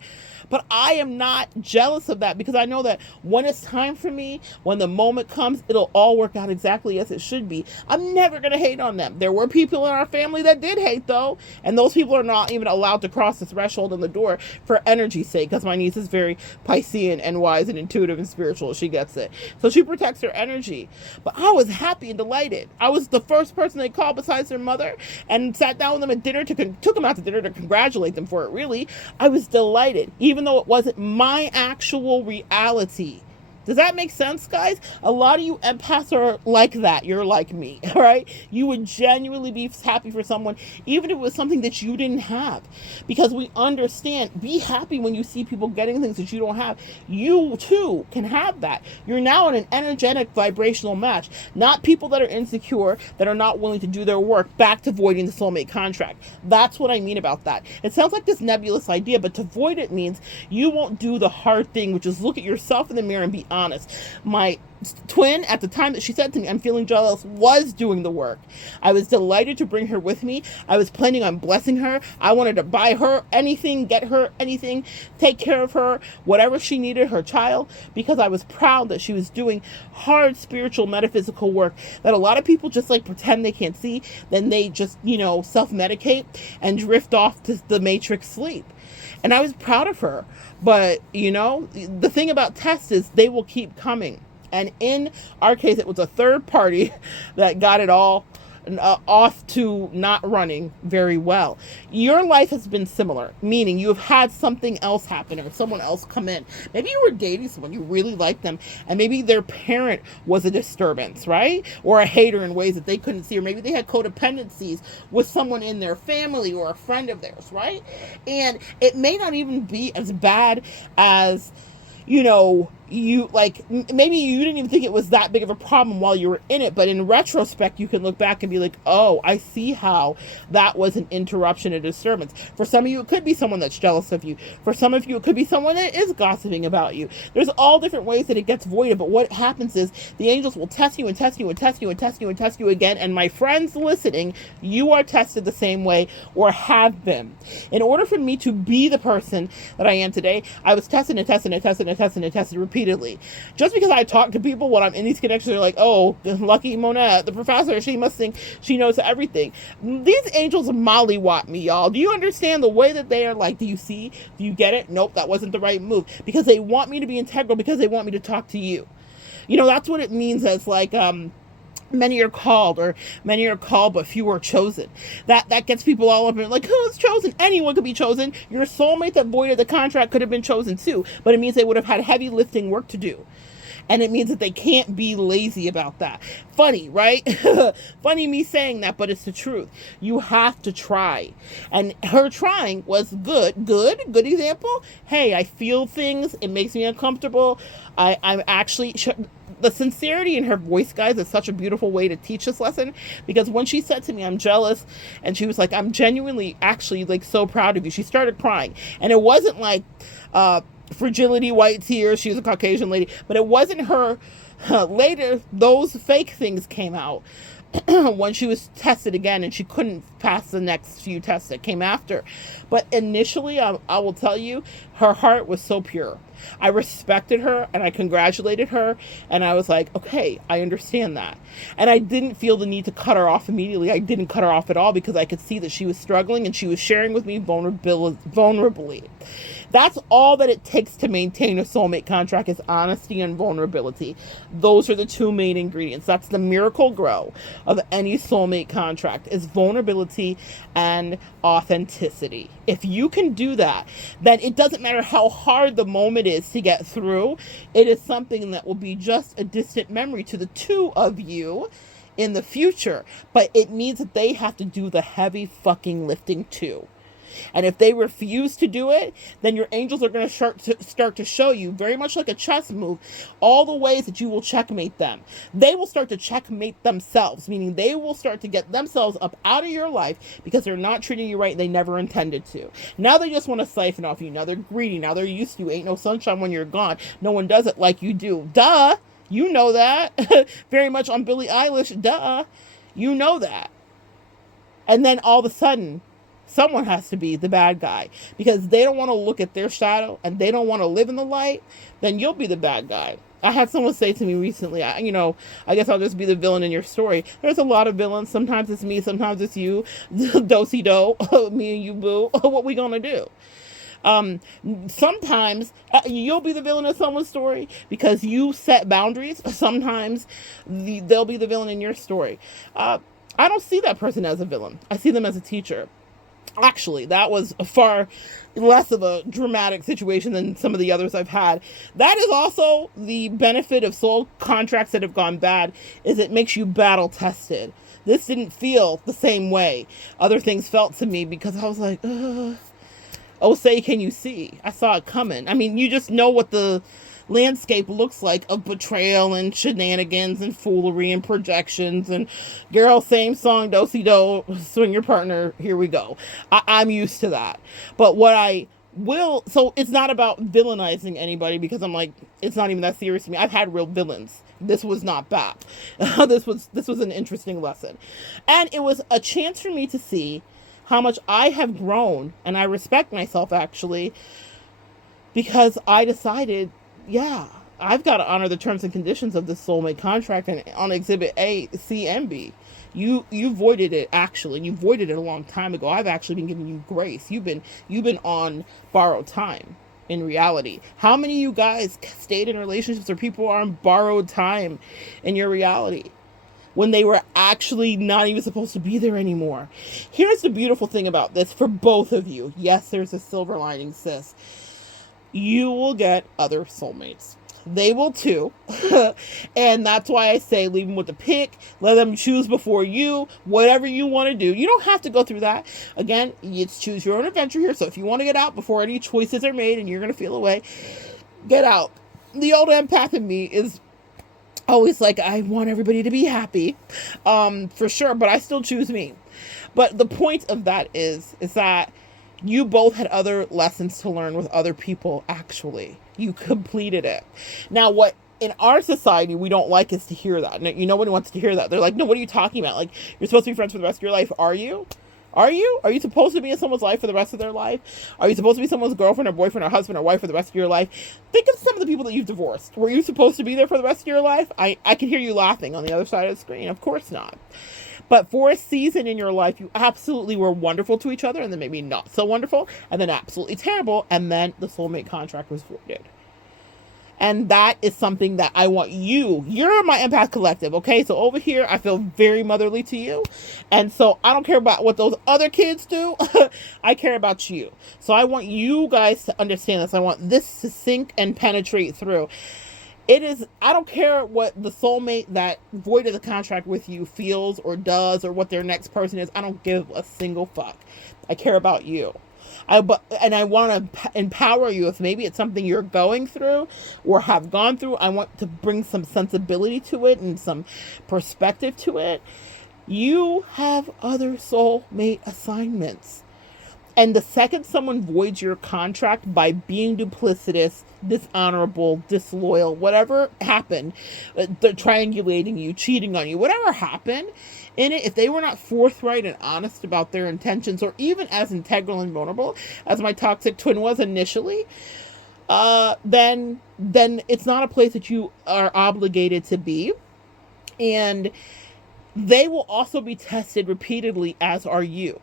But I am not jealous of that, because I know that when it's time for me, when the moment comes, it'll all work out exactly as it should be. I'm never going to hate on them. There were people in our family that did hate, though, and those people are not even allowed to cross the threshold in the door for energy's sake, because my niece is very Piscean and wise and intuitive and spiritual. She gets it. So she protects her energy. But I was happy and delighted. I was the first person they called besides their mother, and sat down with them at dinner, took them out to dinner to congratulate them for it, really. I was delighted, even though it wasn't my actual reality. Does that make sense, guys? A lot of you empaths are like that. You're like me, all right? You would genuinely be happy for someone, even if it was something that you didn't have. Because we understand, be happy when you see people getting things that you don't have. You, too, can have that. You're now in an energetic, vibrational match. Not people that are insecure, that are not willing to do their work, back to voiding the soulmate contract. That's what I mean about that. It sounds like this nebulous idea, but to void it means you won't do the hard thing, which is look at yourself in the mirror and be honest. My twin, at the time that she said to me, I'm feeling jealous, was doing the work. I was delighted to bring her with me. I was planning on blessing her. I wanted to buy her anything, get her anything, take care of her, whatever she needed, her child, because I was proud that she was doing hard spiritual, metaphysical work that a lot of people just like pretend they can't see. Then they just, self-medicate and drift off to the matrix sleep. And I was proud of her. But, the thing about tests is they will keep coming. And in our case, it was a third party that got it all off to not running very well. Your life has been similar, meaning you have had something else happen or someone else come in. Maybe you were dating someone, you really liked them, and maybe their parent was a disturbance, right? Or a hater in ways that they couldn't see, or maybe they had codependencies with someone in their family or a friend of theirs, right? And it may not even be as bad as maybe you didn't even think it was that big of a problem while you were in it, but in retrospect, you can look back and be like, oh, I see how that was an interruption, a disturbance. For some of you, it could be someone that's jealous of you. For some of you, it could be someone that is gossiping about you. There's all different ways that it gets voided, but what happens is the angels will test you and test you and test you and test you and test you again, and my friends listening, you are tested the same way or have been. In order for me to be the person that I am today, I was tested and tested and tested and tested and tested repeatedly. Just because I talk to people when I'm in these connections, they're like, oh, lucky Monette, the professor, she must think she knows everything. These angels mollywop me, y'all. Do you understand the way that they are like, do you see? Do you get it? Nope, that wasn't the right move. Because they want me to be integral, because they want me to talk to you. That's what it means as like, many are called, or many are called, but few are chosen. That gets people all up and like, who's chosen? Anyone could be chosen. Your soulmate that voided the contract could have been chosen too, but it means they would have had heavy lifting work to do. And it means that they can't be lazy about that. Funny, right? Funny me saying that, but it's the truth. You have to try. And her trying was good example. Hey, I feel things. It makes me uncomfortable. I'm actually... The sincerity in her voice, guys, is such a beautiful way to teach this lesson, because when she said to me, I'm jealous, and she was like, I'm genuinely actually like so proud of you, she started crying. And it wasn't like fragility white tears. She was a Caucasian lady, but it wasn't her. Later, those fake things came out when she was tested again, and she couldn't pass the next few tests that came after. But initially, I will tell you, her heart was so pure. I respected her and I congratulated her, and I was like, okay, I understand that. And I didn't feel the need to cut her off immediately. I didn't cut her off at all, because I could see that she was struggling and she was sharing with me vulnerably. That's all that it takes to maintain a soulmate contract, is honesty and vulnerability. Those are the two main ingredients. That's the miracle grow of any soulmate contract, is vulnerability and authenticity. If you can do that, then it doesn't matter how hard the moment is to get through. It is something that will be just a distant memory to the two of you in the future. But it means that they have to do the heavy fucking lifting too. And if they refuse to do it, then your angels are going to start to show you, very much like a chess move, all the ways that you will checkmate them. They will start to checkmate themselves, meaning they will start to get themselves up out of your life because they're not treating you right. They never intended to. Now they just want to siphon off you. Now they're greedy. Now they're used to you. Ain't no sunshine when you're gone. No one does it like you do. Duh. You know that. Very much on Billie Eilish. Duh. You know that. And then all of a sudden, someone has to be the bad guy because they don't want to look at their shadow and they don't want to live in the light. Then you'll be the bad guy. I had someone say to me recently, I guess I'll just be the villain in your story. There's a lot of villains. Sometimes it's me. Sometimes it's you. Do-si-do. Me and you, boo. What we gonna do? Sometimes you'll be the villain of someone's story because you set boundaries. Sometimes they'll be the villain in your story. I don't see that person as a villain. I see them as a teacher. Actually, that was far less of a dramatic situation than some of the others I've had. That is also the benefit of soul contracts that have gone bad, is it makes you battle tested. This didn't feel the same way other things felt to me because I was like, oh, say, can you see? I saw it coming. I mean, you just know what the landscape looks like of betrayal and shenanigans and foolery and projections and girl, same song, do-si-do, swing your partner, here we go. I'm used to that. But what I will, so it's not about villainizing anybody because I'm like, it's not even that serious to me. I've had real villains. This was not bad. This was an interesting lesson. And it was a chance for me to see how much I have grown, and I respect myself actually, because I decided, yeah, I've got to honor the terms and conditions of this soulmate contract, and on Exhibit A, C, and B. You voided it, actually. You voided it a long time ago. I've actually been giving you grace. You've been on borrowed time in reality. How many of you guys stayed in relationships where people are on borrowed time in your reality when they were actually not even supposed to be there anymore? Here's the beautiful thing about this for both of you. Yes, there's a silver lining, sis. You will get other soulmates. They will too. And that's why I say leave them with the pick. Let them choose before you. Whatever you want to do. You don't have to go through that. Again, it's choose your own adventure here. So if you want to get out before any choices are made and you're going to feel away, get out. The old empath in me is always like, I want everybody to be happy. For sure. But I still choose me. But the point of that is that you both had other lessons to learn with other people, actually. You completed it. Now, what in our society we don't like is to hear that. Nobody wants to hear that. They're like, no, what are you talking about? Like, you're supposed to be friends for the rest of your life. Are you? Are you? Are you supposed to be in someone's life for the rest of their life? Are you supposed to be someone's girlfriend or boyfriend or husband or wife for the rest of your life? Think of some of the people that you've divorced. Were you supposed to be there for the rest of your life? I can hear you laughing on the other side of the screen. Of course not. But for a season in your life, you absolutely were wonderful to each other, and then maybe not so wonderful, and then absolutely terrible, and then the soulmate contract was voided. And that is something that I want you're my empath collective, okay? So over here, I feel very motherly to you. And so I don't care about what those other kids do. I care about you. So I want you guys to understand this. I want this to sink and penetrate through. It is, I don't care what the soulmate that voided the contract with you feels or does, or what their next person is. I don't give a single fuck. I care about you. And I want to empower you. If maybe it's something you're going through or have gone through, I want to bring some sensibility to it and some perspective to it. You have other soulmate assignments. And the second someone voids your contract by being duplicitous, dishonorable, disloyal, whatever happened, they're triangulating you, cheating on you, whatever happened in it, if they were not forthright and honest about their intentions, or even as integral and vulnerable as my toxic twin was initially, then it's not a place that you are obligated to be. And they will also be tested repeatedly, as are you.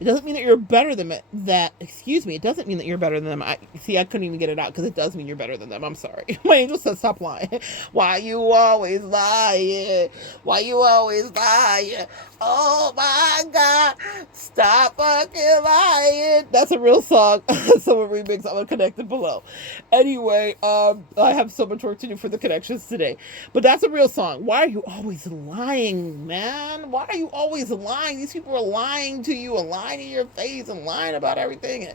It doesn't mean that you're better than it doesn't mean that you're better than them. I couldn't even get it out, because it does mean you're better than them. I'm sorry. My angel says, stop lying. Why you always lying? Why you always lying? Oh my God. Stop fucking lying. That's a real song. Someone remix. I'm going to connect it below. Anyway, I have so much work to do for the connections today. But that's a real song. Why are you always lying, man? Why are you always lying? These people are lying to you and lying in your face and lying about everything.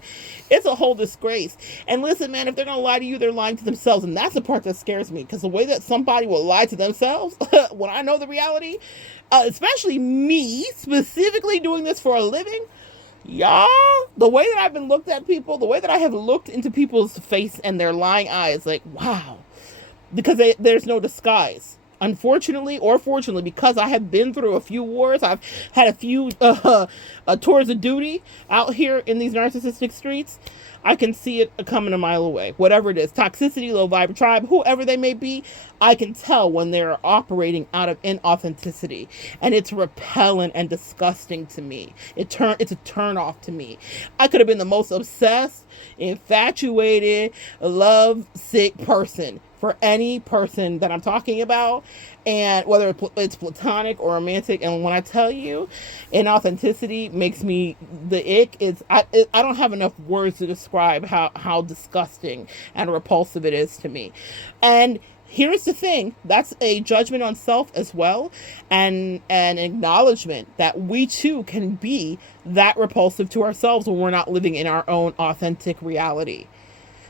It's a whole disgrace. And listen, man, if they're going to lie to you, they're lying to themselves. And that's the part that scares me, because the way that somebody will lie to themselves when I know the reality, especially me specifically doing this for a living, y'all, the way that I've been looked at people, the way that I have looked into people's face and their lying eyes, like, wow, because there's no disguise. Unfortunately or fortunately, because I have been through a few wars, I've had a few tours of duty out here in these narcissistic streets, I can see it coming a mile away. Whatever it is, toxicity, low vibe tribe, whoever they may be, I can tell when they're operating out of inauthenticity. And it's repellent and disgusting to me. It's a turn off to me. I could have been the most obsessed, infatuated, love-sick person for any person that I'm talking about, and whether it's platonic or romantic. And when I tell you, inauthenticity makes me the ick. I don't have enough words to describe how disgusting and repulsive it is to me. And here's the thing, that's a judgment on self as well, and an acknowledgement that we too can be that repulsive to ourselves when we're not living in our own authentic reality.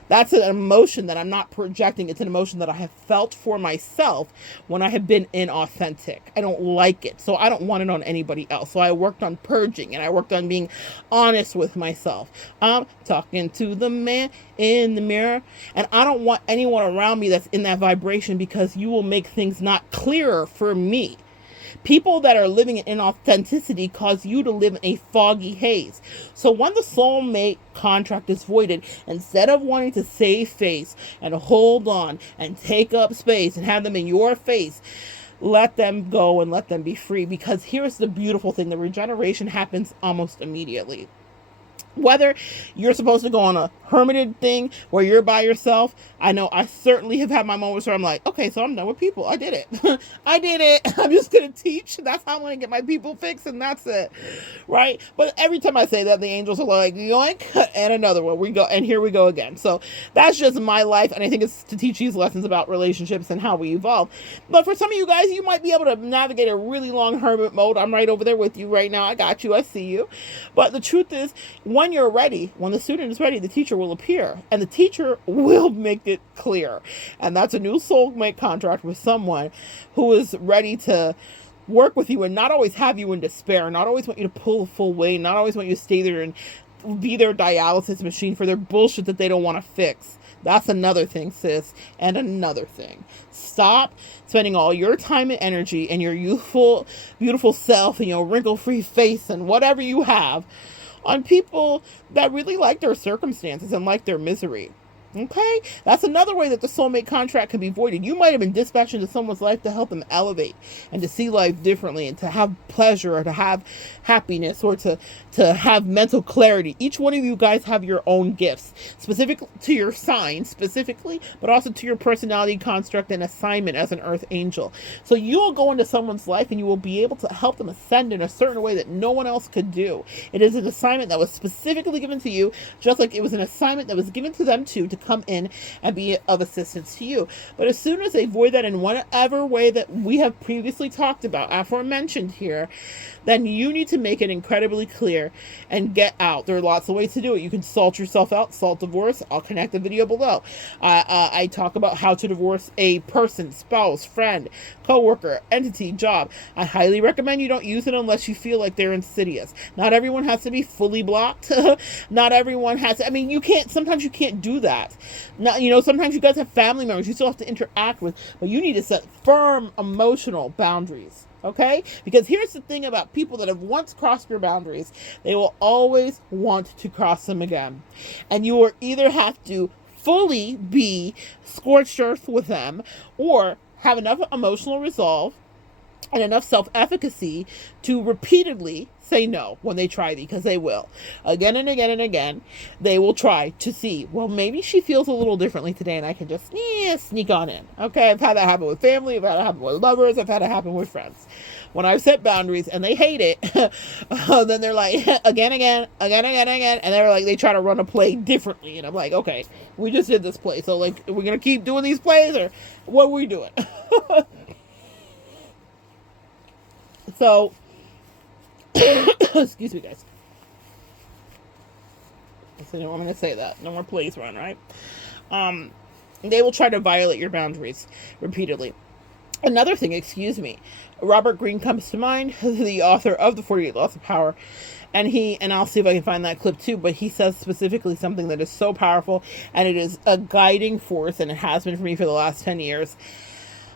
That's an emotion that I'm not projecting. It's an emotion that I have felt for myself when I have been inauthentic. I don't like it, so I don't want it on anybody else. So I worked on purging, and I worked on being honest with myself. I'm talking to the man in the mirror, and I don't want anyone around me that's in that vibration, because you will make things not clearer for me. People that are living in inauthenticity cause you to live in a foggy haze. So when the soulmate contract is voided, instead of wanting to save face and hold on and take up space and have them in your face, let them go and let them be free. Because here's the beautiful thing, the regeneration happens almost immediately. Whether you're supposed to go on a hermited thing where you're by yourself, I know I certainly have had my moments where I'm like, okay, so I'm done with people. I did it. I did it. I'm just going to teach. That's how I'm going to get my people fixed, and that's it. Right? But every time I say that, the angels are like, yoink, and another one. We go, and here we go again. So that's just my life, and I think it's to teach these lessons about relationships and how we evolve. But for some of you guys, you might be able to navigate a really long hermit mode. I'm right over there with you right now. I got you. I see you. But the truth is, when you're ready, when the student is ready, the teacher will appear, and the teacher will make it clear. And that's a new soulmate contract with someone who is ready to work with you and not always have you in despair, not always want you to pull full weight, not always want you to stay there and be their dialysis machine for their bullshit that they don't want to fix. That's another thing, sis. And another thing. Stop spending all your time and energy and your youthful, beautiful self and your wrinkle-free face and whatever you have on people that really like their circumstances and like their misery. Okay? That's another way that the soulmate contract can be voided. You might have been dispatched into someone's life to help them elevate and to see life differently and to have pleasure or to have happiness or to have mental clarity. Each one of you guys have your own gifts, specific to your sign specifically, but also to your personality construct and assignment as an earth angel. So you'll go into someone's life and you will be able to help them ascend in a certain way that no one else could do. It is an assignment that was specifically given to you, just like it was an assignment that was given to them too, to to come in and be of assistance to you. But as soon as they void that in whatever way that we have previously talked about, aforementioned here, then you need to make it incredibly clear and get out. There are lots of ways to do it. You can salt yourself out, salt divorce. I'll connect the video below. I talk about how to divorce a person, spouse, friend, coworker, entity, job. I highly recommend you don't use it unless you feel like they're insidious. Not everyone has to be fully blocked. Not everyone has to, I mean, you can't, sometimes you can't do that. Not, you know, sometimes you guys have family members you still have to interact with, but you need to set firm emotional boundaries. Okay? Because here's the thing about people that have once crossed your boundaries, they will always want to cross them again. And you will either have to fully be scorched earth with them, or have enough emotional resolve and enough self-efficacy to repeatedly say no when they try, because they will. Again and again and again, they will try to see, well, maybe she feels a little differently today and I can just sneak on in. Okay, I've had that happen with family, I've had it happen with lovers, I've had it happen with friends. When I've set boundaries and they hate it, then they're like, again, and they're like, they try to run a play differently. And I'm like, okay, we just did this play, so like, we're going to keep doing these plays, or what are we doing? So, excuse me, guys. So I'm going to say that. No more plays run, right? They will try to violate your boundaries repeatedly. Another thing, excuse me, Robert Greene comes to mind, the author of The 48 Laws of Power. And I'll see if I can find that clip too, but he says specifically something that is so powerful, and it is a guiding force, and it has been for me for the last 10 years.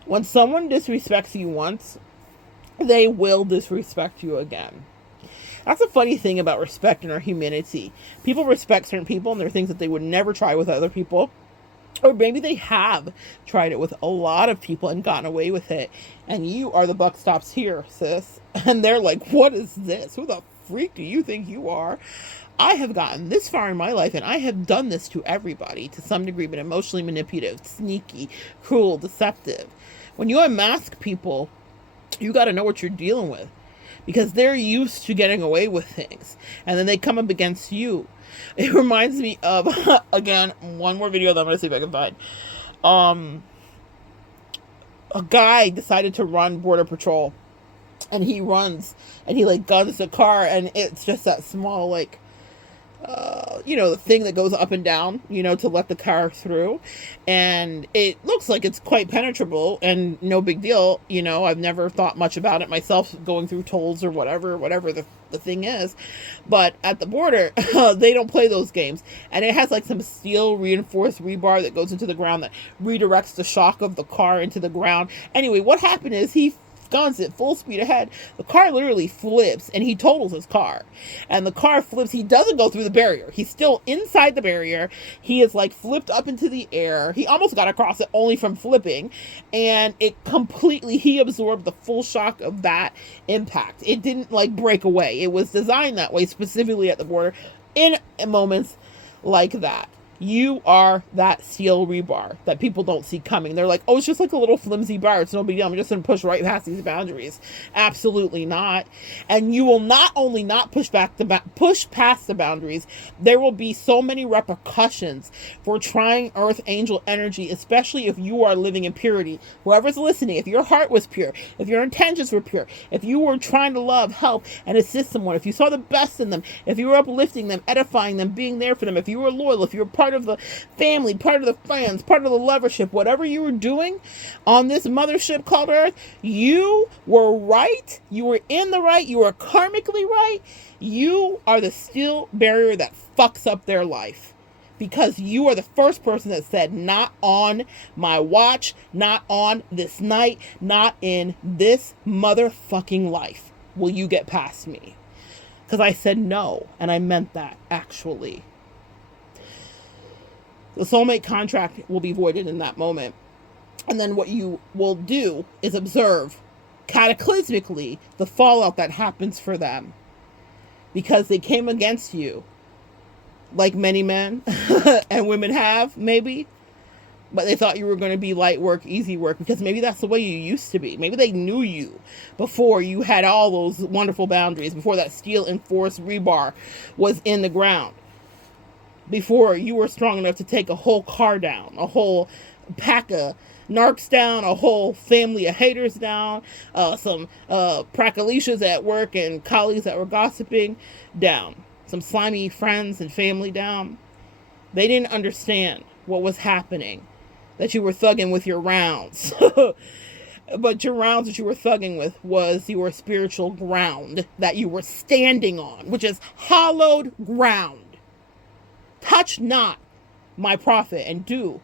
When someone disrespects you once, they will disrespect you again. That's a funny thing about respect in our humanity. People respect certain people, and there are things that they would never try with other people. Or maybe they have tried it with a lot of people and gotten away with it. And you are the buck stops here, sis. And they're like, what is this? Who the freak do you think you are? I have gotten this far in my life, and I have done this to everybody to some degree, but emotionally manipulative, sneaky, cruel, deceptive. When you unmask people, you got to know what you're dealing with, because they're used to getting away with things, and then they come up against you. It reminds me of, again, one more video that I'm going to see if I can find. A guy decided to run Border Patrol, and he runs, and he like guns the car, and it's just that small, like, the thing that goes up and down, to let the car through. And it looks like it's quite penetrable and no big deal. I've never thought much about it myself, going through tolls or whatever the thing is. But at the border, they don't play those games. And it has like some steel reinforced rebar that goes into the ground that redirects the shock of the car into the ground. Anyway, what happened is he guns it full speed ahead. The car literally flips, and he totals his car. And the car flips. He doesn't go through the barrier. He's still inside the barrier. He is like flipped up into the air. He almost got across it only from flipping. And he absorbed the full shock of that impact. It didn't like break away. It was designed that way specifically at the border in moments like that. You are that steel rebar that people don't see coming. They're like, oh, it's just like a little flimsy bar. It's no big deal. I'm just going to push right past these boundaries. Absolutely not. And you will not only not push past the boundaries, there will be so many repercussions for trying Earth Angel energy, especially if you are living in purity. Whoever's listening, if your heart was pure, if your intentions were pure, if you were trying to love, help, and assist someone, if you saw the best in them, if you were uplifting them, edifying them, being there for them, if you were loyal, if you were part of the family, part of the friends, part of the lovership, whatever you were doing on this mothership called Earth, you were right. You were in the right. You were karmically right. You are the steel barrier that fucks up their life, because you are the first person that said, not on my watch, not on this night, not in this motherfucking life will you get past me. Because I said no, and I meant that, actually. The soulmate contract will be voided in that moment. And then what you will do is observe cataclysmically the fallout that happens for them, because they came against you like many men and women have, maybe, but they thought you were going to be light work, easy work, because maybe that's the way you used to be. Maybe they knew you before you had all those wonderful boundaries, before that steel enforced rebar was in the ground. before you were strong enough to take a whole car down, a whole pack of narcs down, a whole family of haters down, some prackalicious at work and colleagues that were gossiping down, some slimy friends and family down. They didn't understand what was happening, that you were thugging with your rounds. But your rounds that you were thugging with was your spiritual ground that you were standing on, which is hallowed ground. Touch not my prophet and do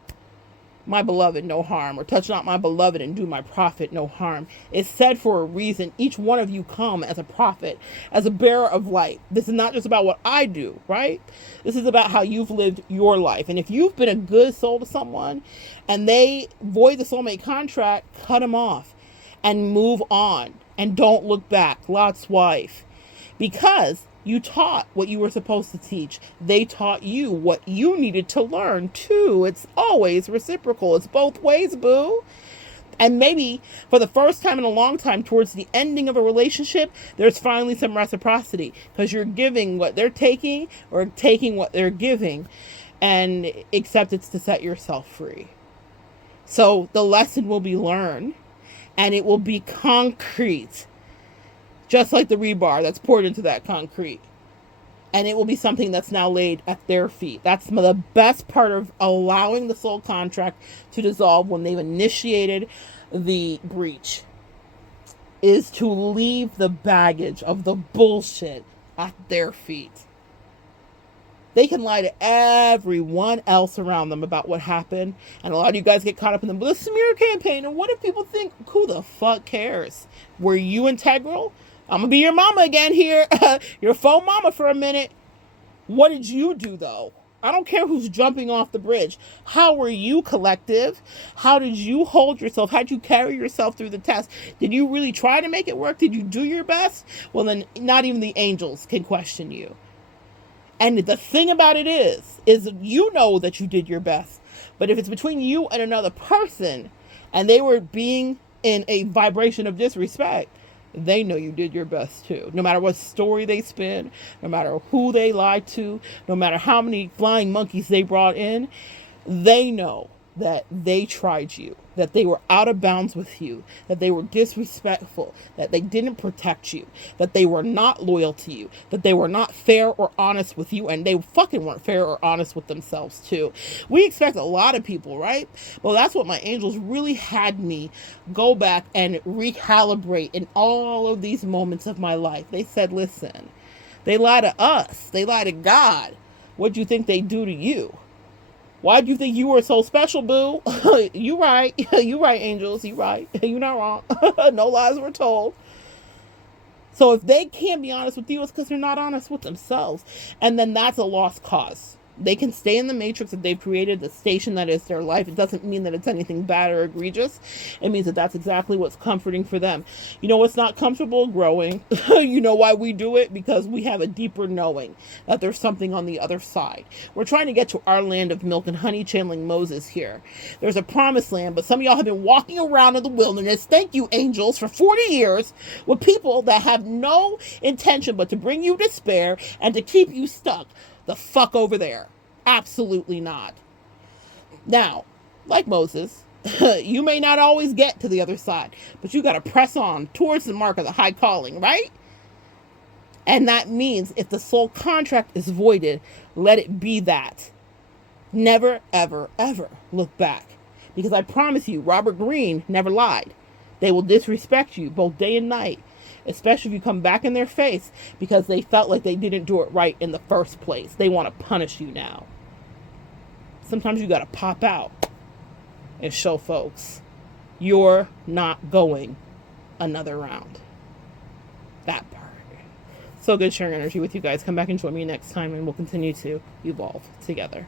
my beloved no harm, or touch not my beloved and do my prophet no harm. It's said for a reason. Each one of you come as a prophet, as a bearer of light. This is not just about what I do, right? This is about how you've lived your life. And if you've been a good soul to someone and they void the soulmate contract, cut them off and move on and don't look back. Lot's wife. Because you taught what you were supposed to teach. They taught you what you needed to learn too. It's always reciprocal. It's both ways, boo. And maybe for the first time in a long time, towards the ending of a relationship, there's finally some reciprocity, because you're giving what they're taking, or taking what they're giving, and except it's to set yourself free. So the lesson will be learned, and it will be concrete. Just like the rebar that's poured into that concrete. And it will be something that's now laid at their feet. That's the best part of allowing the soul contract to dissolve when they've initiated the breach, is to leave the baggage of the bullshit at their feet. They can lie to everyone else around them about what happened. And a lot of you guys get caught up in the smear campaign. And what if people think, who the fuck cares? Were you integral? I'm going to be your mama again here. Your faux mama for a minute. What did you do, though? I don't care who's jumping off the bridge. How were you collective? How did you hold yourself? How did you carry yourself through the test? Did you really try to make it work? Did you do your best? Well, then not even the angels can question you. And the thing about it is you know that you did your best. But if it's between you and another person, and they were being in a vibration of disrespect, they know you did your best too. No matter what story they spin, no matter who they lied to, no matter how many flying monkeys they brought in, they know that they tried you, that they were out of bounds with you, that they were disrespectful, that they didn't protect you, that they were not loyal to you, that they were not fair or honest with you, and they fucking weren't fair or honest with themselves too. We expect a lot of people, right? Well, that's what my angels really had me go back and recalibrate in all of these moments of my life. They said, listen, they lie to us. They lie to God. What do you think they do to you? Why do you think you were so special, boo? You right. You right, angels. You right. You're not wrong. No lies were told. So if they can't be honest with you, it's because they're not honest with themselves. And then that's a lost cause. They can stay in the matrix that they've created, the station that is their life. It doesn't mean that it's anything bad or egregious. It means that that's exactly what's comforting for them. You know what's not comfortable? Growing. You know why we do it? Because we have a deeper knowing that there's something on the other side. We're trying to get to our land of milk and honey, channeling Moses here. There's a promised land, but some of y'all have been walking around in the wilderness, thank you, angels, for 40 years with people that have no intention but to bring you despair and to keep you stuck the fuck over there. Absolutely not. Now, like Moses, you may not always get to the other side, but you got to press on towards the mark of the high calling, right? And that means if the soul contract is voided, let it be that. Never, ever, ever look back. Because I promise you, Robert Greene never lied. They will disrespect you both day and night, especially if you come back in their face because they felt like they didn't do it right in the first place. They want to punish you now. Sometimes you got to pop out and show folks you're not going another round. That part. So good sharing energy with you guys. Come back and join me next time and we'll continue to evolve together.